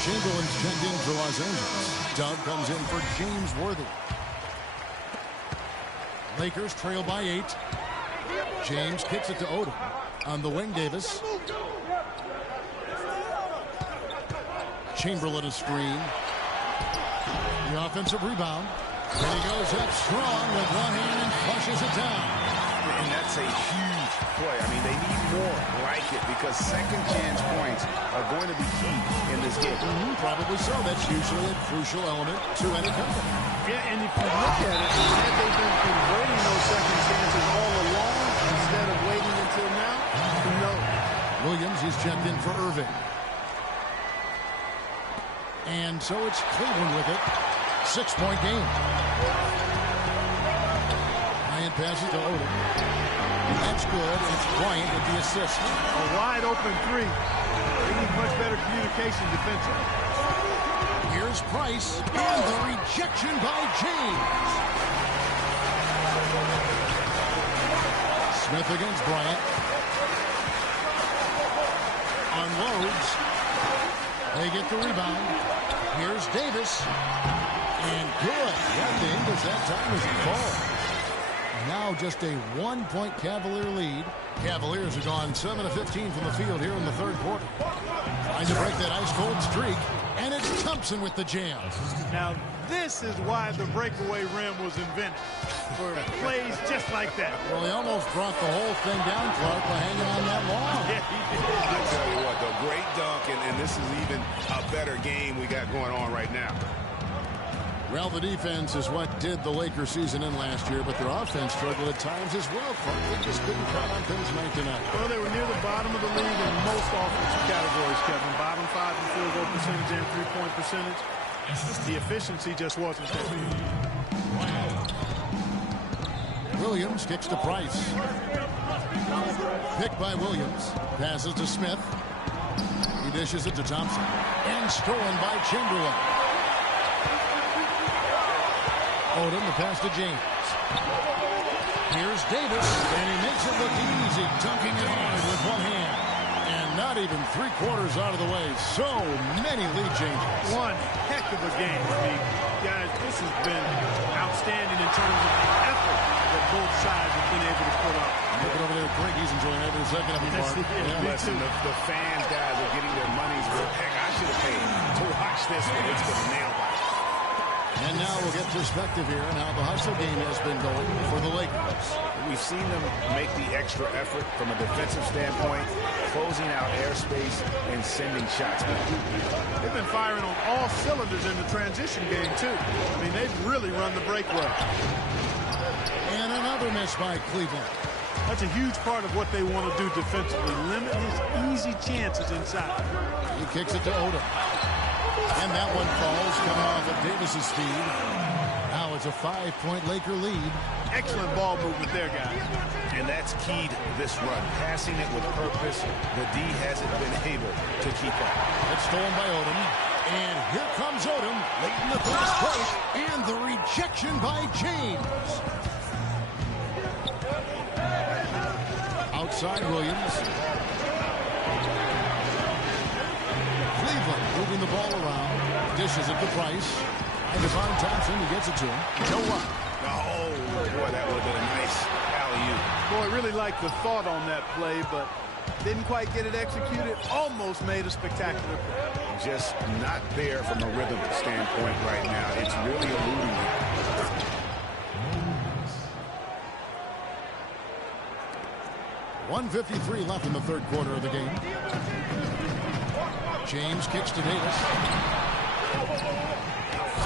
Chamberlain's checked in for Los Angeles. Doug comes in for James Worthy. Lakers trail by 8. James kicks it to Odom. On the wing, Davis. Chamberlain a screen. The offensive rebound. And he goes up strong with one hand and flushes it down. And that's a huge play. I mean, they need more like it because second chance points are going to be key in this game. Probably so. That's usually a crucial element to any company. Yeah, and if you look at it, had they been converting those second chances all along instead of waiting until now, who knows? Williams is checked in for Irving. And so it's Cleveland with it. 6-point game. Bryant passes to Odom. That's good. It's Bryant with the assist. A wide open three. They need much better communication defensively. Here's Price. And the rejection by James. Smith against Bryant. Unloads. They get the rebound. Here's Davis. And good. Got the Ingles that time as he falls. Now just a 1-point Cavalier lead. Cavaliers have gone 7 of 15 from the field here in the third quarter. Trying to break that ice-cold streak. And it's Thompson with the jam. Now, this is why the breakaway rim was invented. For plays just like that. Well, he almost brought the whole thing down, Clark, by hanging on that wall. Yeah, he did. I tell you what, though, great dunk, and this is even a better game we got going on right now. Well, the defense is what did the Lakers season in last year, but their offense struggled at times as well. They just didn't count on things night to night. Well, they were near the bottom of the league in most offensive categories, Kevin. Bottom 5 in field goal percentage and three-point percentage. The efficiency just wasn't there. Williams kicks to Price. Picked by Williams. Passes to Smith. He dishes it to Thompson. And stolen by Chamberlain. Odom, the pass to James. Here's Davis, and he makes it look easy, dunking it hard with one hand. And not even 3/4 out of the way. So many lead changes. One heck of a game. I mean, guys, this has been outstanding in terms of the effort that both sides have been able to put up. Looking over there at Greg, he's enjoying every second of it, Mark. Yeah, listen, the fans, guys, are getting their money's worth. Heck, I should have paid to watch this one. It's been nailed by. And now we'll get perspective here on how the hustle game has been going for the Lakers. We've seen them make the extra effort from a defensive standpoint, closing out airspace and sending shots back. They've been firing on all cylinders in the transition game, too. I mean, they've really run the break well. And another miss by Cleveland. That's a huge part of what they want to do defensively. Limit his easy chances inside. He kicks it to Odom. And that one falls, coming off of Davis's speed. Now it's a 5-point Laker lead. Excellent ball movement there, guys. And that's key to this run. Passing it with purpose. The D hasn't been able to keep up. It's stolen by Odom. And here comes Odom, late in the fast break. And the rejection by James. Outside Williams. Cleveland moving the ball around. Dishes it to Price. And to find Thompson, he gets it to him. No one. Oh, boy, that would have been a nice alley-oop. Boy, I really liked the thought on that play, but didn't quite get it executed. Almost made a spectacular play. Just not there from a rhythm standpoint right now. It's really eluding him. .153 left in the third quarter of the game. James kicks to Davis.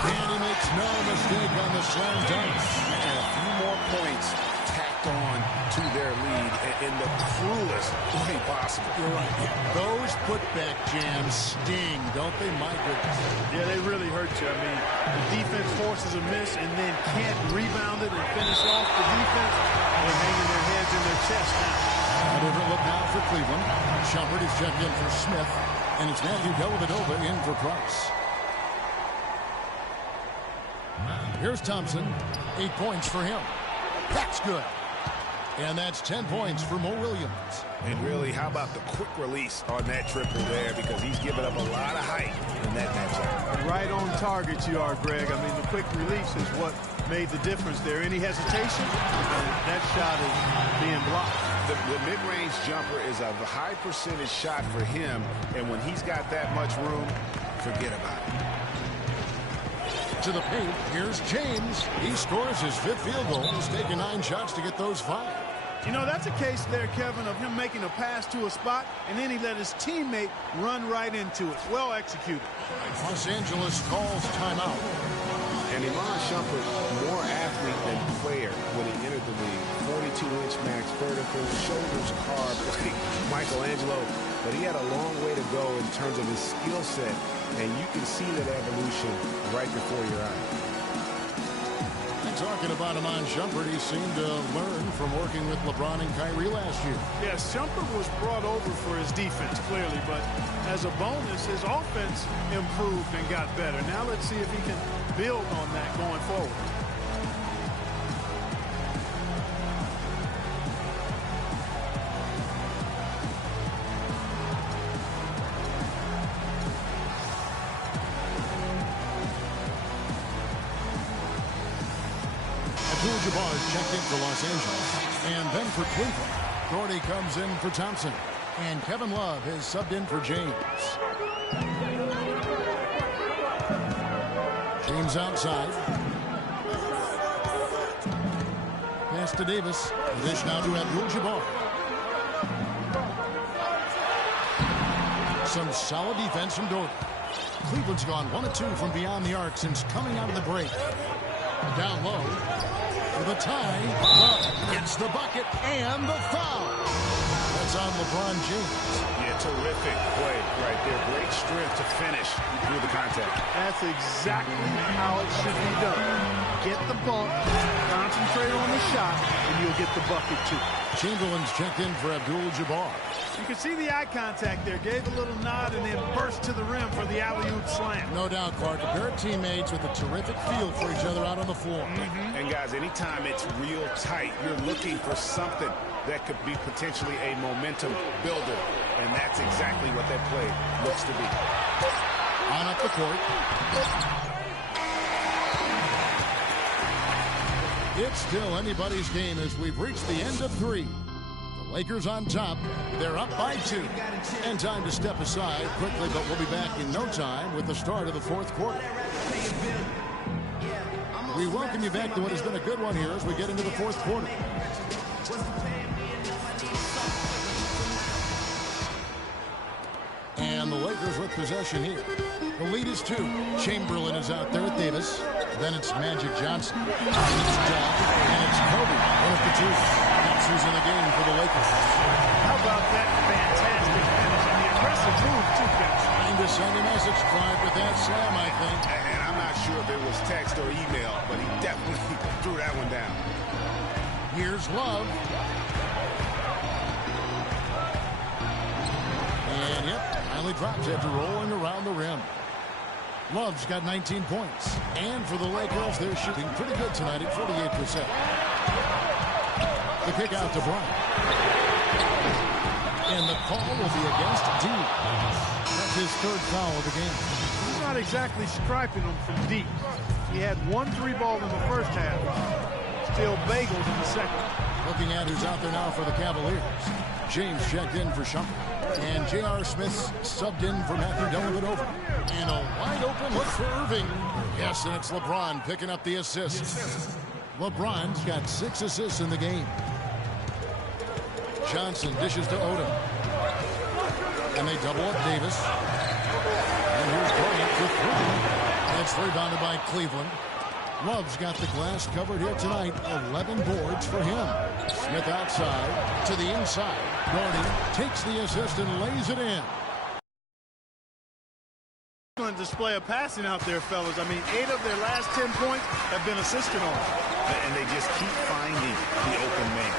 And he makes no mistake on the slam dunk. And a few more points tacked on to their lead in the cruelest way possible. You're right. Those putback jams sting, don't they? My goodness. Yeah, they really hurt you. I mean, the defense forces a miss and then can't rebound it and finish off the defense. They're hanging their heads in their chest now. A different look now for Cleveland. Shumpert is checked in for Smith, and it's Matthew Dellavedova in for Price. Here's Thompson. 8 points for him. That's good. And that's 10 points for Mo Williams. And really, how about the quick release on that triple there? Because he's given up a lot of height in that matchup. Right on target you are, Greg. I mean, the quick release is what made the difference there. Any hesitation, that shot is being blocked. The mid-range jumper is a high percentage shot for him, and when he's got that much room, forget about it. To the paint, here's James. He scores his 5th field goal. He's taken 9 shots to get those 5. You know, that's a case there, Kevin, of him making a pass to a spot, and then he let his teammate run right into it. Well executed. Los Angeles calls timeout. And Iman Shumpert, more athlete than player when he entered the league. 42-inch max vertical, shoulders carved like Michelangelo, but he had a long way to go in terms of his skill set, and you can see that evolution right before your eyes. And talking about Iman Shumpert, he seemed to learn from working with LeBron and Kyrie last year. Yes, Shumpert was brought over for his defense, clearly, but as a bonus, his offense improved and got better. Now let's see if he can build on that going forward. Abdul-Jabbar is checked in for Los Angeles. And then for Cleveland, Gordy comes in for Thompson. And Kevin Love has subbed in for James. James outside. Pass to Davis. The dish now to Abdul-Jabbar. Some solid defense from Doherty. Cleveland's gone 1 of 2 from beyond the arc since coming out of the break. Down low. For the tie. Love gets the bucket and the foul. That's on LeBron James. Yeah, terrific play right there. Great strength to finish through the contact. That's exactly how it should be done. Get the bump, concentrate on the shot, and you'll get the bucket too. Chamberlain's checked in for Abdul-Jabbar. You can see the eye contact there. Gave a little nod and then burst to the rim for the alley-oop slam. No doubt, Clark. A pair of teammates with a terrific feel for each other out on the floor. And guys, anytime it's real tight, you're looking for something that could be potentially a momentum builder. And that's exactly what that play looks to be. On up the court. It's still anybody's game as we've reached the end of 3. The Lakers on top. They're up by 2. And time to step aside quickly, but we'll be back in no time with the start of the 4th quarter. We welcome you back to what has been a good one here as we get into the 4th quarter. And the Lakers with possession here. The lead is 2. Chamberlain is out there with Davis. Then it's Magic Johnson. And it's Doug. And it's Kobe. One of the 2. That's who's in the game for the Lakers. How about that fantastic finish and the impressive move, too, guys? Trying to send a message, Clive, with that slam, I think. And I'm not sure if it was text or email, but he definitely threw that one down. Here's Love. And, yep, finally drops after rolling around the rim. Love's got 19 points. And for the Lakers, they're shooting pretty good tonight at 48%. The kick out to Bryant. And the call will be against D. That's his 3rd foul of the game. He's not exactly striping them from deep. He had 1 3-ball in the first half. Still bagels in the second. Looking at who's out there now for the Cavaliers. James checked in for Shumpert. And J.R. Smith subbed in for Matthew Dellavedova. And a wide open look for Irving. Yes, and it's LeBron picking up the assist. LeBron's got 6 assists in the game. Johnson dishes to Odom. And they double up Davis. And here's Bryant for 3. It's rebounded by Cleveland. Love's got the glass covered here tonight. 11 boards for him. Smith outside to the inside. Doherty takes the assist and lays it in. Excellent display of passing out there, fellas. I mean, 8 of their last 10 points have been assisted on. And they just keep finding the open man.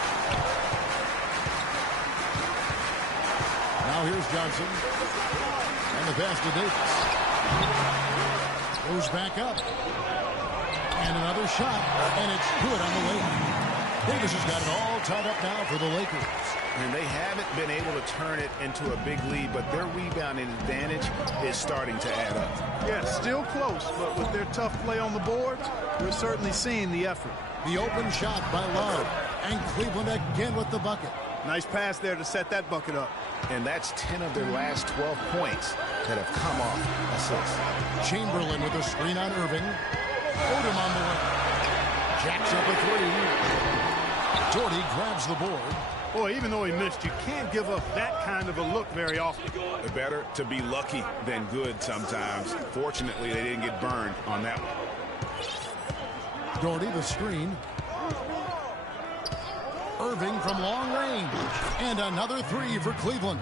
Now here's Johnson. And the pass to Davis. Goes back up. And another shot. And it's good on the way. Davis has got it all tied up now for the Lakers. And they haven't been able to turn it into a big lead, but their rebounding advantage is starting to add up. Yeah, still close, but with their tough play on the boards, we're certainly seeing the effort. The open shot by Love. And Cleveland again with the bucket. Nice pass there to set that bucket up. And that's 10 of their last 12 points that have come off assists. Chamberlain with a screen on Irving. Odom on the way. Jacks up a three. Doherty grabs the board. Boy, even though he missed, you can't give up that kind of a look very often. Better to be lucky than good sometimes. Fortunately, they didn't get burned on that one. Doherty the screen. Irving from long range. And another three for Cleveland.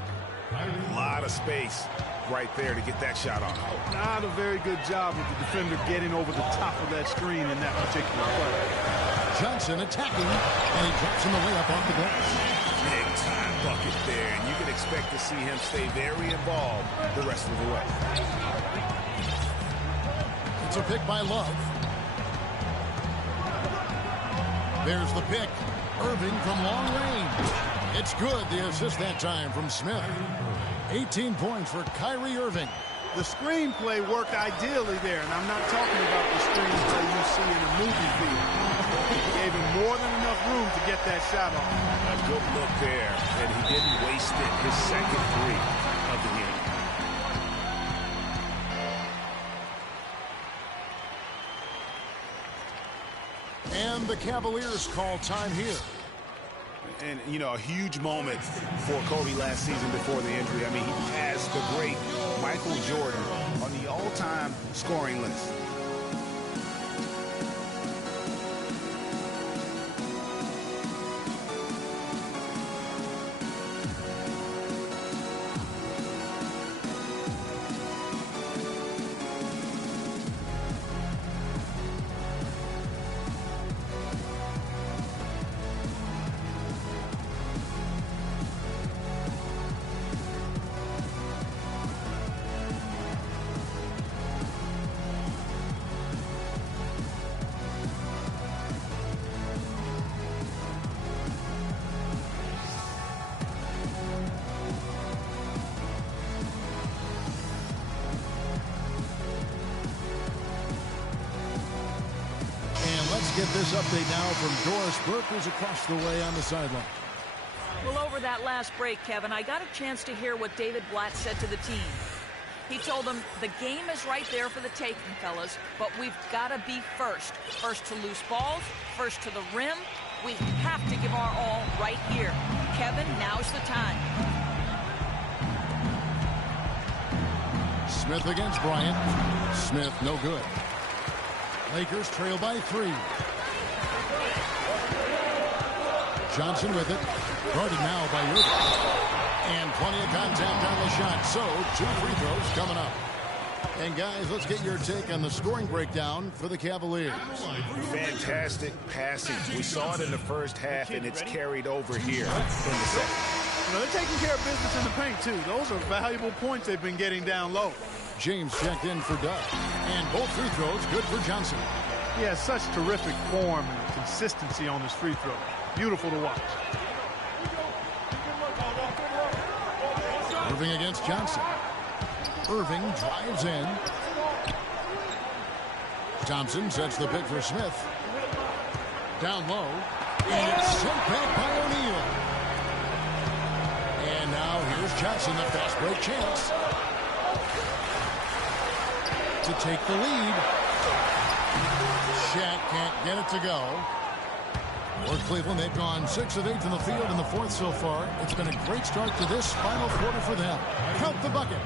A lot of space right there to get that shot on. Not a very good job with the defender getting over the top of that screen in that particular play. Johnson attacking, and he drops him the way up off the glass. Big time bucket there, and you can expect to see him stay very involved the rest of the way. It's a pick by Love. There's the pick. Irving from long range. It's good. The assist that time from Smith. 18 points for Kyrie Irving. The screenplay worked ideally there, and I'm not talking about the screenplay you see in a movie field. He gave him more than enough room to get that shot off. A good look there, and he didn't waste it. His second three of the game. And the Cavaliers call time here. And, you know, a huge moment for Kobe last season before the injury. I mean, he passed the great Michael Jordan on the all-time scoring list. Get this update now from Doris Burke, who's across the way on the sideline. Well, over that last break, Kevin, I got a chance to hear what David Blatt said to the team. He told them the game is right there for the taking, fellas, but we've got to be first. First to loose balls, first to the rim. We have to give our all right here. Kevin, now's the time. Smith against Bryant. Smith, no good. Lakers trail by 3. Johnson with it. Guarded now by Irving. And plenty of contact on the shot. So, 2 free throws coming up. And guys, let's get your take on the scoring breakdown for the Cavaliers. Fantastic passing. We saw it in the first half, and it's carried over here in the second. You know, they're taking care of business in the paint, too. Those are valuable points they've been getting down low. James checked in for Doug. And both free throws good for Johnson. He has such terrific form and consistency on his free throw. Beautiful to watch. Irving against Johnson. Irving drives in. Thompson sets the pick for Smith. Down low. And it's sent back by O'Neal. And now here's Johnson, the fast break chance to take the lead. Shaq can't get it to go. For Cleveland, they've gone 6 of 8 in the field in the fourth so far. It's been a great start to this final quarter for them. Count the bucket.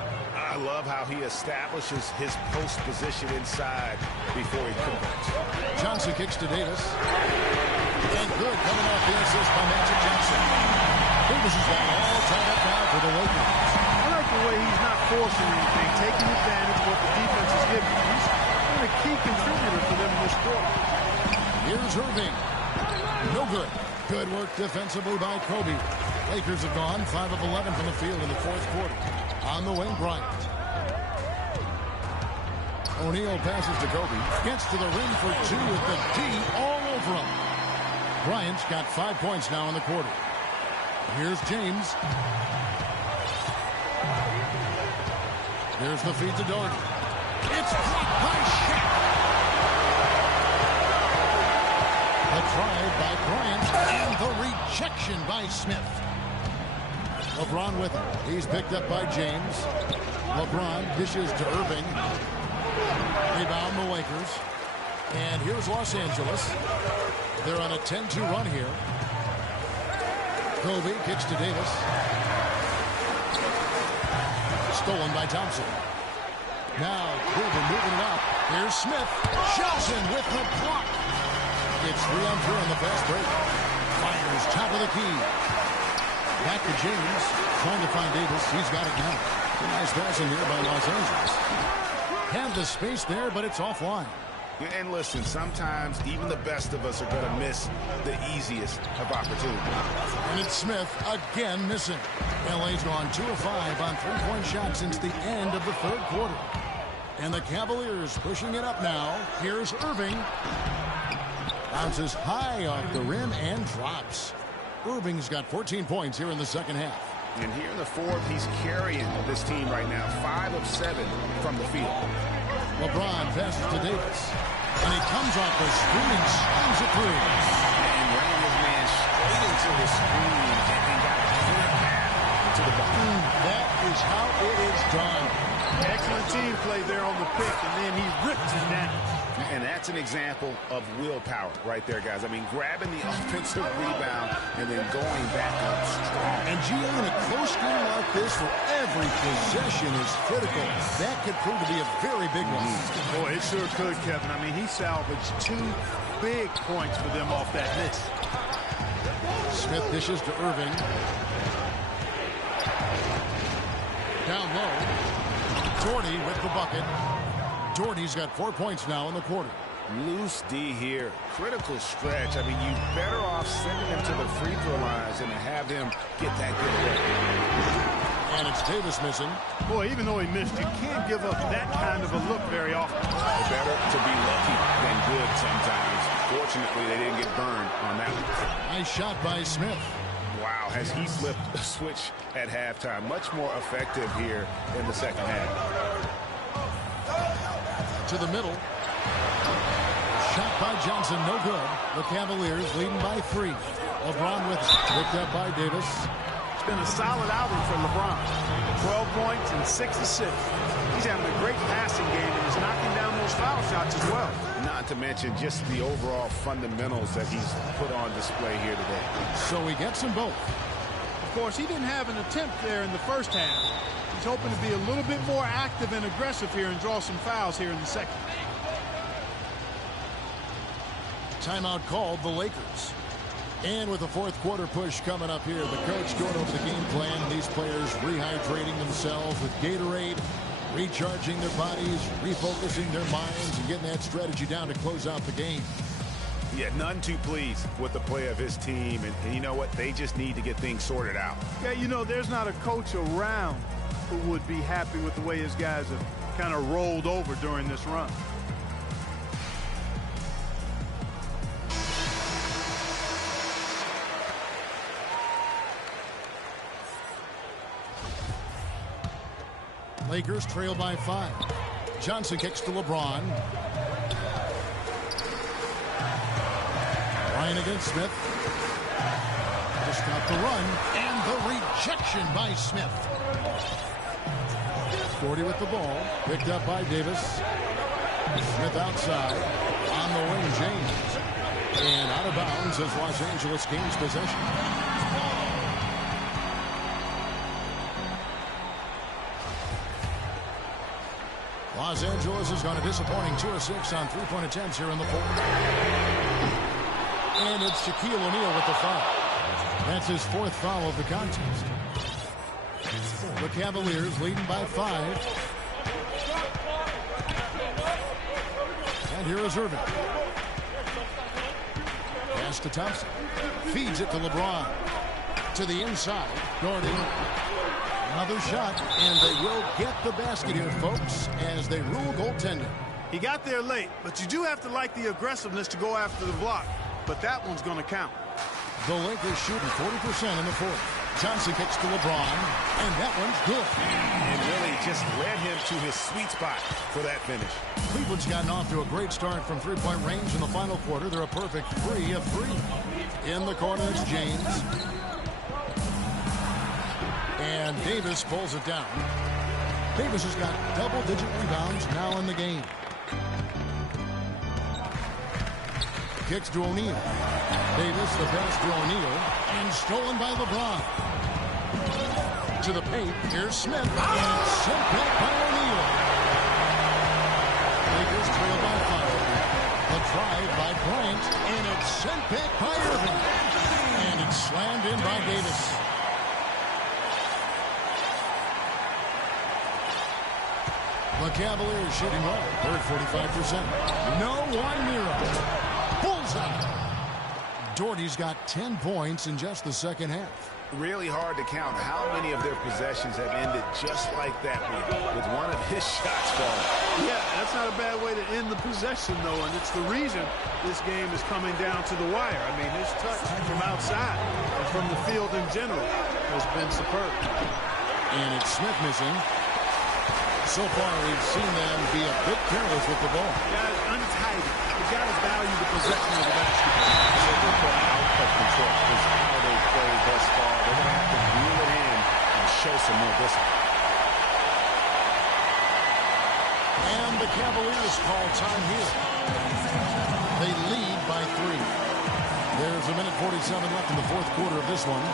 I love how he establishes his post position inside before he converts. Johnson kicks to Davis. And good coming off the assist by Magic Johnson. Davis has got it all tied up now for the Lakers. I like the way he's not forcing anything, taking advantage of what the defense is giving him. He's been a key contributor for them in this quarter. Here's Irving. No good. Good work defensively by Kobe. Lakers have gone 5 of 11 from the field in the fourth quarter. On the wing, Bryant. O'Neal passes to Kobe. Gets to the ring for 2 with the D all over him. Bryant's got 5 points now in the quarter. Here's James. There's the feed to Doherty. It's blocked by Shaq. A try by Bryant and the rejection by Smith. LeBron with him. He's picked up by James. LeBron dishes to Irving. Rebound the Lakers. And here's Los Angeles. They're on a 10-2 run here. Kobe kicks to Davis. Stolen by Thompson. Now Cleveland moving it up. Here's Smith. Johnson with the block. It's 3-on-3 on the fast break. Fires top of the key. Back to James. Trying to find Davis. He's got it now. Nice passing here by Los Angeles. Have the space there, but it's offline. And listen, sometimes even the best of us are going to miss the easiest of opportunities. And it's Smith again missing. LA's gone 2 of 5 on three-point shots since the end of the third quarter. And the Cavaliers pushing it up now. Here's Irving. Bounces high off the rim and drops. Irving's got 14 points here in the second half. And here in the fourth, he's carrying this team right now. 5 of 7 from the field. LeBron passes to Davis. And he comes off the screen and slams it through. And ran his man straight into the screen and got a clear path to the ball. That is how it is done. Excellent team play there on the pick, and then he rips it down. And that's an example of willpower right there, guys. I mean, grabbing the offensive rebound and then going back up strong. And GA, in a close game like this, where every possession is critical, that could prove to be a very big one. Boy, it sure could, Kevin. I mean, he salvaged 2 big points for them off that miss. Smith dishes to Irving. Down low. Doherty with the bucket. Doherty's got 4 points now in the quarter. Loose D here. Critical stretch. I mean, you better off sending him to the free throw lines than to have him get that good look. And it's Davis missing. Boy, even though he missed, you can't give up that kind of a look very often. Better to be lucky than good sometimes. Fortunately, they didn't get burned on that one. Nice shot by Smith. Wow, has he flipped a switch at halftime. Much more effective here in the second half. To the middle. Shot by Johnson, no good. The Cavaliers leading by 3. LeBron with it. Picked up by Davis. It's been a solid outing for LeBron. 12 points and 6 assists. He's having a great passing game and is knocking down those foul shots as well. Not to mention just the overall fundamentals that he's put on display here today. So he gets them both. Of course, he didn't have an attempt there in the first half. He's hoping to be a little bit more active and aggressive here and draw some fouls here in the second. Timeout called the Lakers. And with the fourth quarter push coming up here, the coach going over the game plan. These players rehydrating themselves with Gatorade, recharging their bodies, refocusing their minds, and getting that strategy down to close out the game. Yeah, none too pleased with the play of his team. And you know what? They just need to get things sorted out. Yeah, you know, there's not a coach around who would be happy with the way his guys have kind of rolled over during this run. Lakers trail by 5. Johnson kicks to LeBron. Ryan against Smith. Just got the run. And the rejection by Smith. Doherty with the ball. Picked up by Davis. Smith outside. On the wing, James. And out of bounds as Los Angeles gains possession. Los Angeles has gone a disappointing 2 of 6 on three-point attempts here in the fourth. And it's Shaquille O'Neal with the foul. That's his fourth foul of the contest. The Cavaliers leading by 5. And here is Irving. Pass to Thompson. Feeds it to LeBron. To the inside. Gordon. Another shot. And they will get the basket here, folks, as they rule goaltending. He got there late, but you do have to like the aggressiveness to go after the block. But that one's going to count. The Lakers shooting 40% in the fourth. Johnson kicks to LeBron, and that one's good. And really just led him to his sweet spot for that finish. Cleveland's gotten off to a great start from three-point range in the final quarter. They're a perfect 3 of 3. In the corner, it's James. And Davis pulls it down. Davis has got double-digit rebounds now in the game. Kicks to O'Neal. Davis, the pass to O'Neal, and stolen by LeBron. To the paint, here's Smith, and it's sent back by O'Neal. Lakers trail by 5. A drive by Bryant, and it's sent back by Irving. And it's slammed in by Davis. The Cavaliers shooting well. They're at 45%. No one near them. Bullseye. Doherty's got 10 points in just the second half. Really hard to count how many of their possessions have ended just like that with one of his shots falling. Yeah, that's not a bad way to end the possession, though, and it's the reason this game is coming down to the wire. I mean, his touch from outside and from the field in general has been superb. And it's Smith missing. So far, we've seen them be a bit careless with the ball. Guys, untidy. You've got to value the possession of the basketball. So they're out of control is how they played thus far. They're going to have to reel it in and show some more discipline. And the Cavaliers call time here. They lead by 3. There's a minute 47 left in the fourth quarter of this one.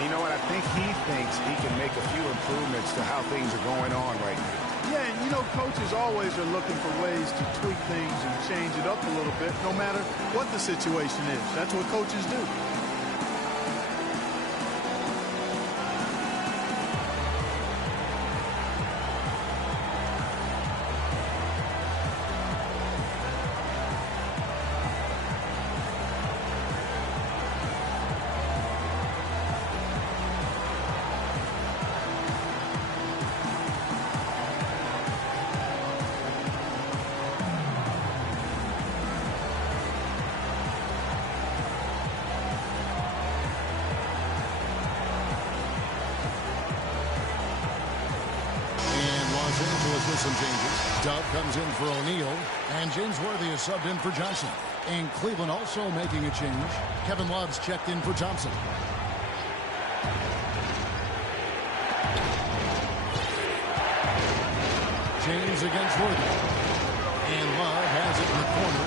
You know what? I think he thinks he can make a few improvements to how things are going on right now. Yeah, and you know, coaches always are looking for ways to tweak things and change it up a little bit, no matter what the situation is. That's what coaches do. Some changes. Dove comes in for O'Neal, and James Worthy is subbed in for Johnson. And Cleveland also making a change. Kevin Love's checked in for Thompson. James against Worthy. And Love has it in the corner.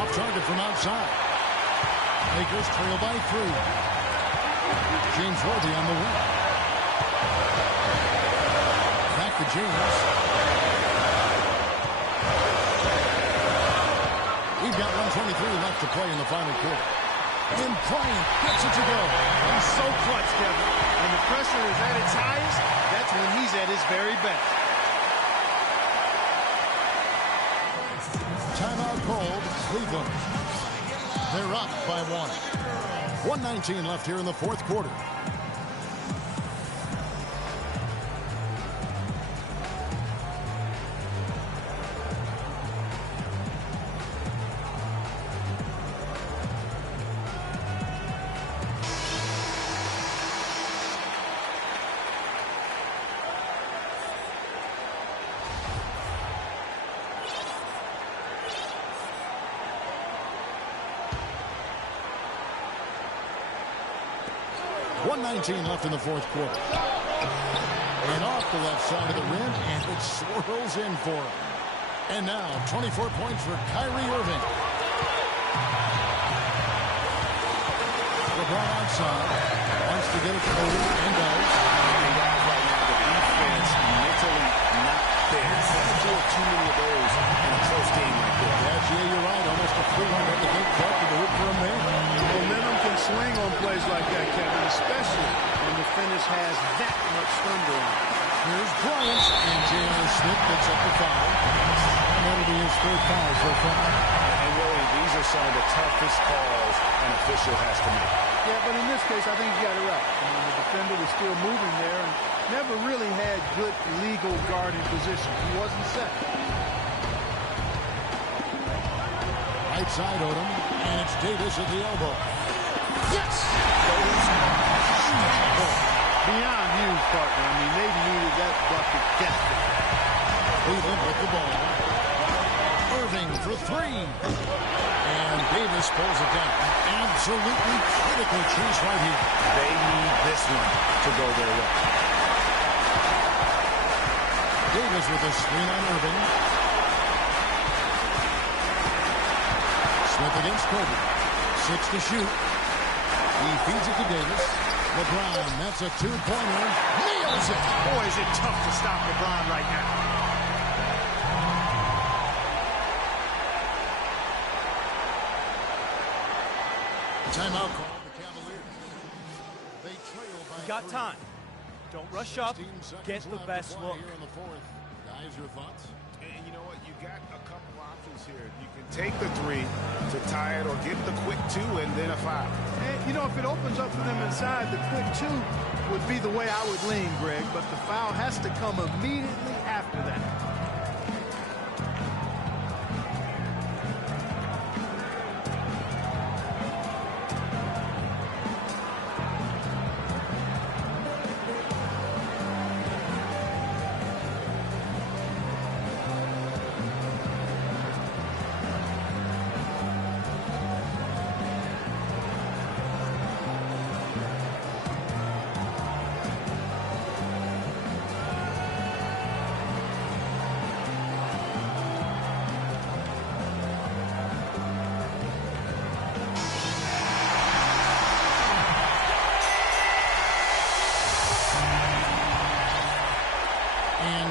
Off target from outside. Lakers trail by 3. James Worthy on the wing. To James. We've got 1:23 left to play in the final quarter. And Bryant gets it to go. He's so clutch, Kevin. When the pressure is at its highest, that's when he's at his very best. Timeout called. Cleveland. They're up by 1. 1:19 left here in the fourth quarter. .19 left in the fourth quarter. And off the left side of the rim, and it swirls in for him. And now, 24 points for Kyrie Irving. LeBron outside. Wants to get it to Cody, and does. And guys, right now, the defense mentally not They wind up with a bucket to look for a man. Momentum can swing on plays like that, Kevin, especially when the finish has that much thunder on it. Here's Bryant, and J.R. Smith picks up the foul. And that'll be his third foul so far. And really, these are some of the toughest calls an official has to make. Yeah, but in this case, I think he got it right. I mean, the defender was still moving there and never really had good legal guarding position. He wasn't set. Right side Odom, and it's Davis at the elbow. Yes! Beyond huge, partner. I mean, they needed that bucket desperately. Cleveland with the ball. Irving for three. And Davis pulls it down. Absolutely critical chase right here. They need this one to go their way. Davis with a screen on Irving. Smith against Kobe. 6 to shoot. He feeds it to Davis. LeBron, that's a two-pointer. Nails it. Boy, is it tough to stop LeBron right now. Timeout call the Cavaliers. They trail by We got 3. time. Don't rush up. Get the best look. Here in the fourth. Guys, your thoughts? And you know what? You got a couple options here. You can take the three to tie it or get the quick two and then a foul. And, you know, if it opens up for them inside, the quick two would be the way I would lean, Greg, but the foul has to come immediately after that.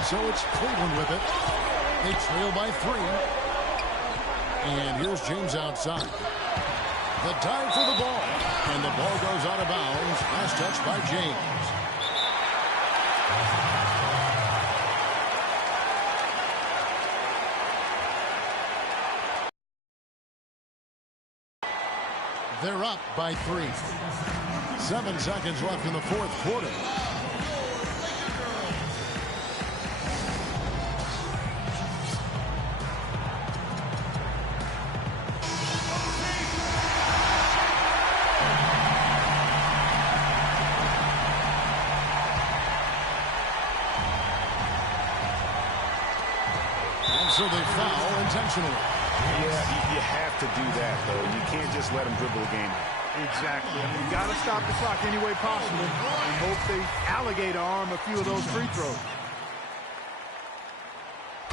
So it's Cleveland with it. They trail by 3. And here's James outside. The dive for the ball. And the ball goes out of bounds. Last touch by James. They're up by 3. 7 seconds left in the fourth quarter. So they foul intentionally. Yeah, you have to do that, though. You can't just let them dribble the game out. Exactly. I mean, you got to stop the clock any way possible and hope they alligator arm a few of those free throws.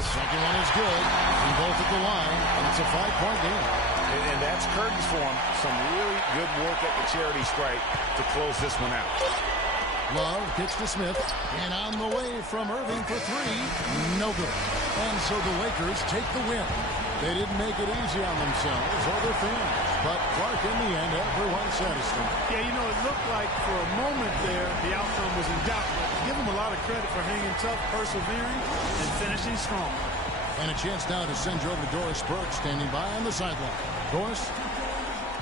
Second one is good. We both at the line, and it's a 5-point game. And that's curtains for him. Some really good work at the charity stripe to close this one out. Love kicks to Smith, and on the way from Irving for 3, no good. And so the Lakers take the win. They didn't make it easy on themselves or their fans, but Clark, in the end, everyone's satisfied. Yeah, you know, it looked like for a moment there the outcome was in doubt, but give them a lot of credit for hanging tough, persevering, and finishing strong. And a chance now to send you over to Doris Burke, standing by on the sideline. Doris?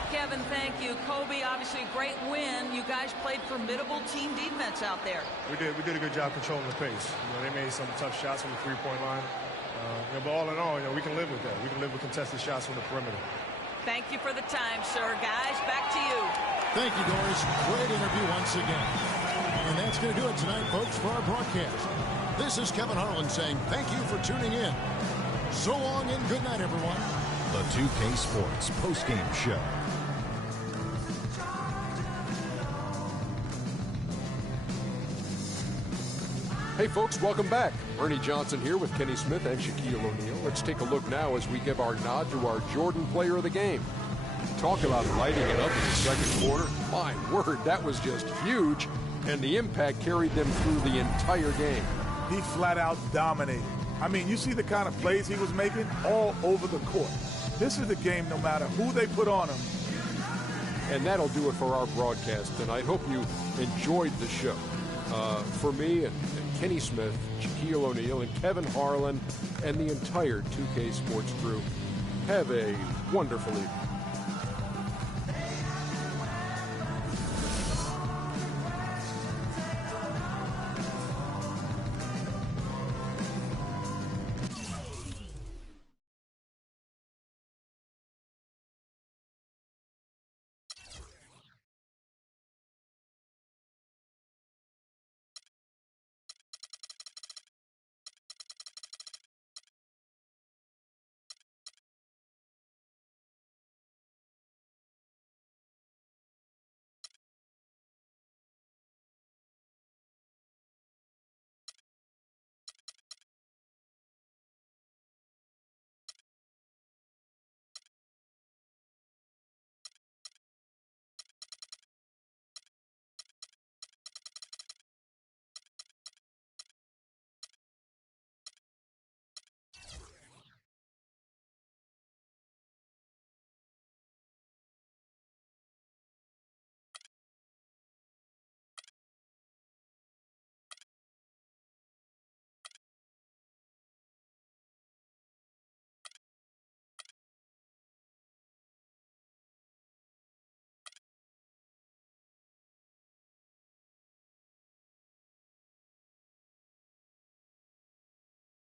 Kevin, thank you. Kobe, obviously a great win. You guys played formidable team defense out there. We did a good job controlling the pace. You know, they made some tough shots from the three-point line. But all in all, we can live with that. We can live with contested shots from the perimeter. Thank you for the time, sir. Guys, back to you. Thank you, Doris. Great interview once again. And that's going to do it tonight, folks, for our broadcast. This is Kevin Harlan saying thank you for tuning in. So long and good night, everyone. The 2K Sports postgame show. Hey folks, welcome back. Ernie Johnson here with Kenny Smith and Shaquille O'Neal. Let's take a look now as we give our nod to our Jordan player of the game. Talk about lighting it up in the second quarter. My word, that was just huge, and the impact carried them through the entire game. He flat out dominated. I mean, you see the kind of plays he was making all over the court. This is the game no matter who they put on them. And that'll do it for our broadcast tonight. Hope you enjoyed the show. For me and Kenny Smith, Shaquille O'Neal, and Kevin Harlan, and the entire 2K Sports crew, have a wonderful evening.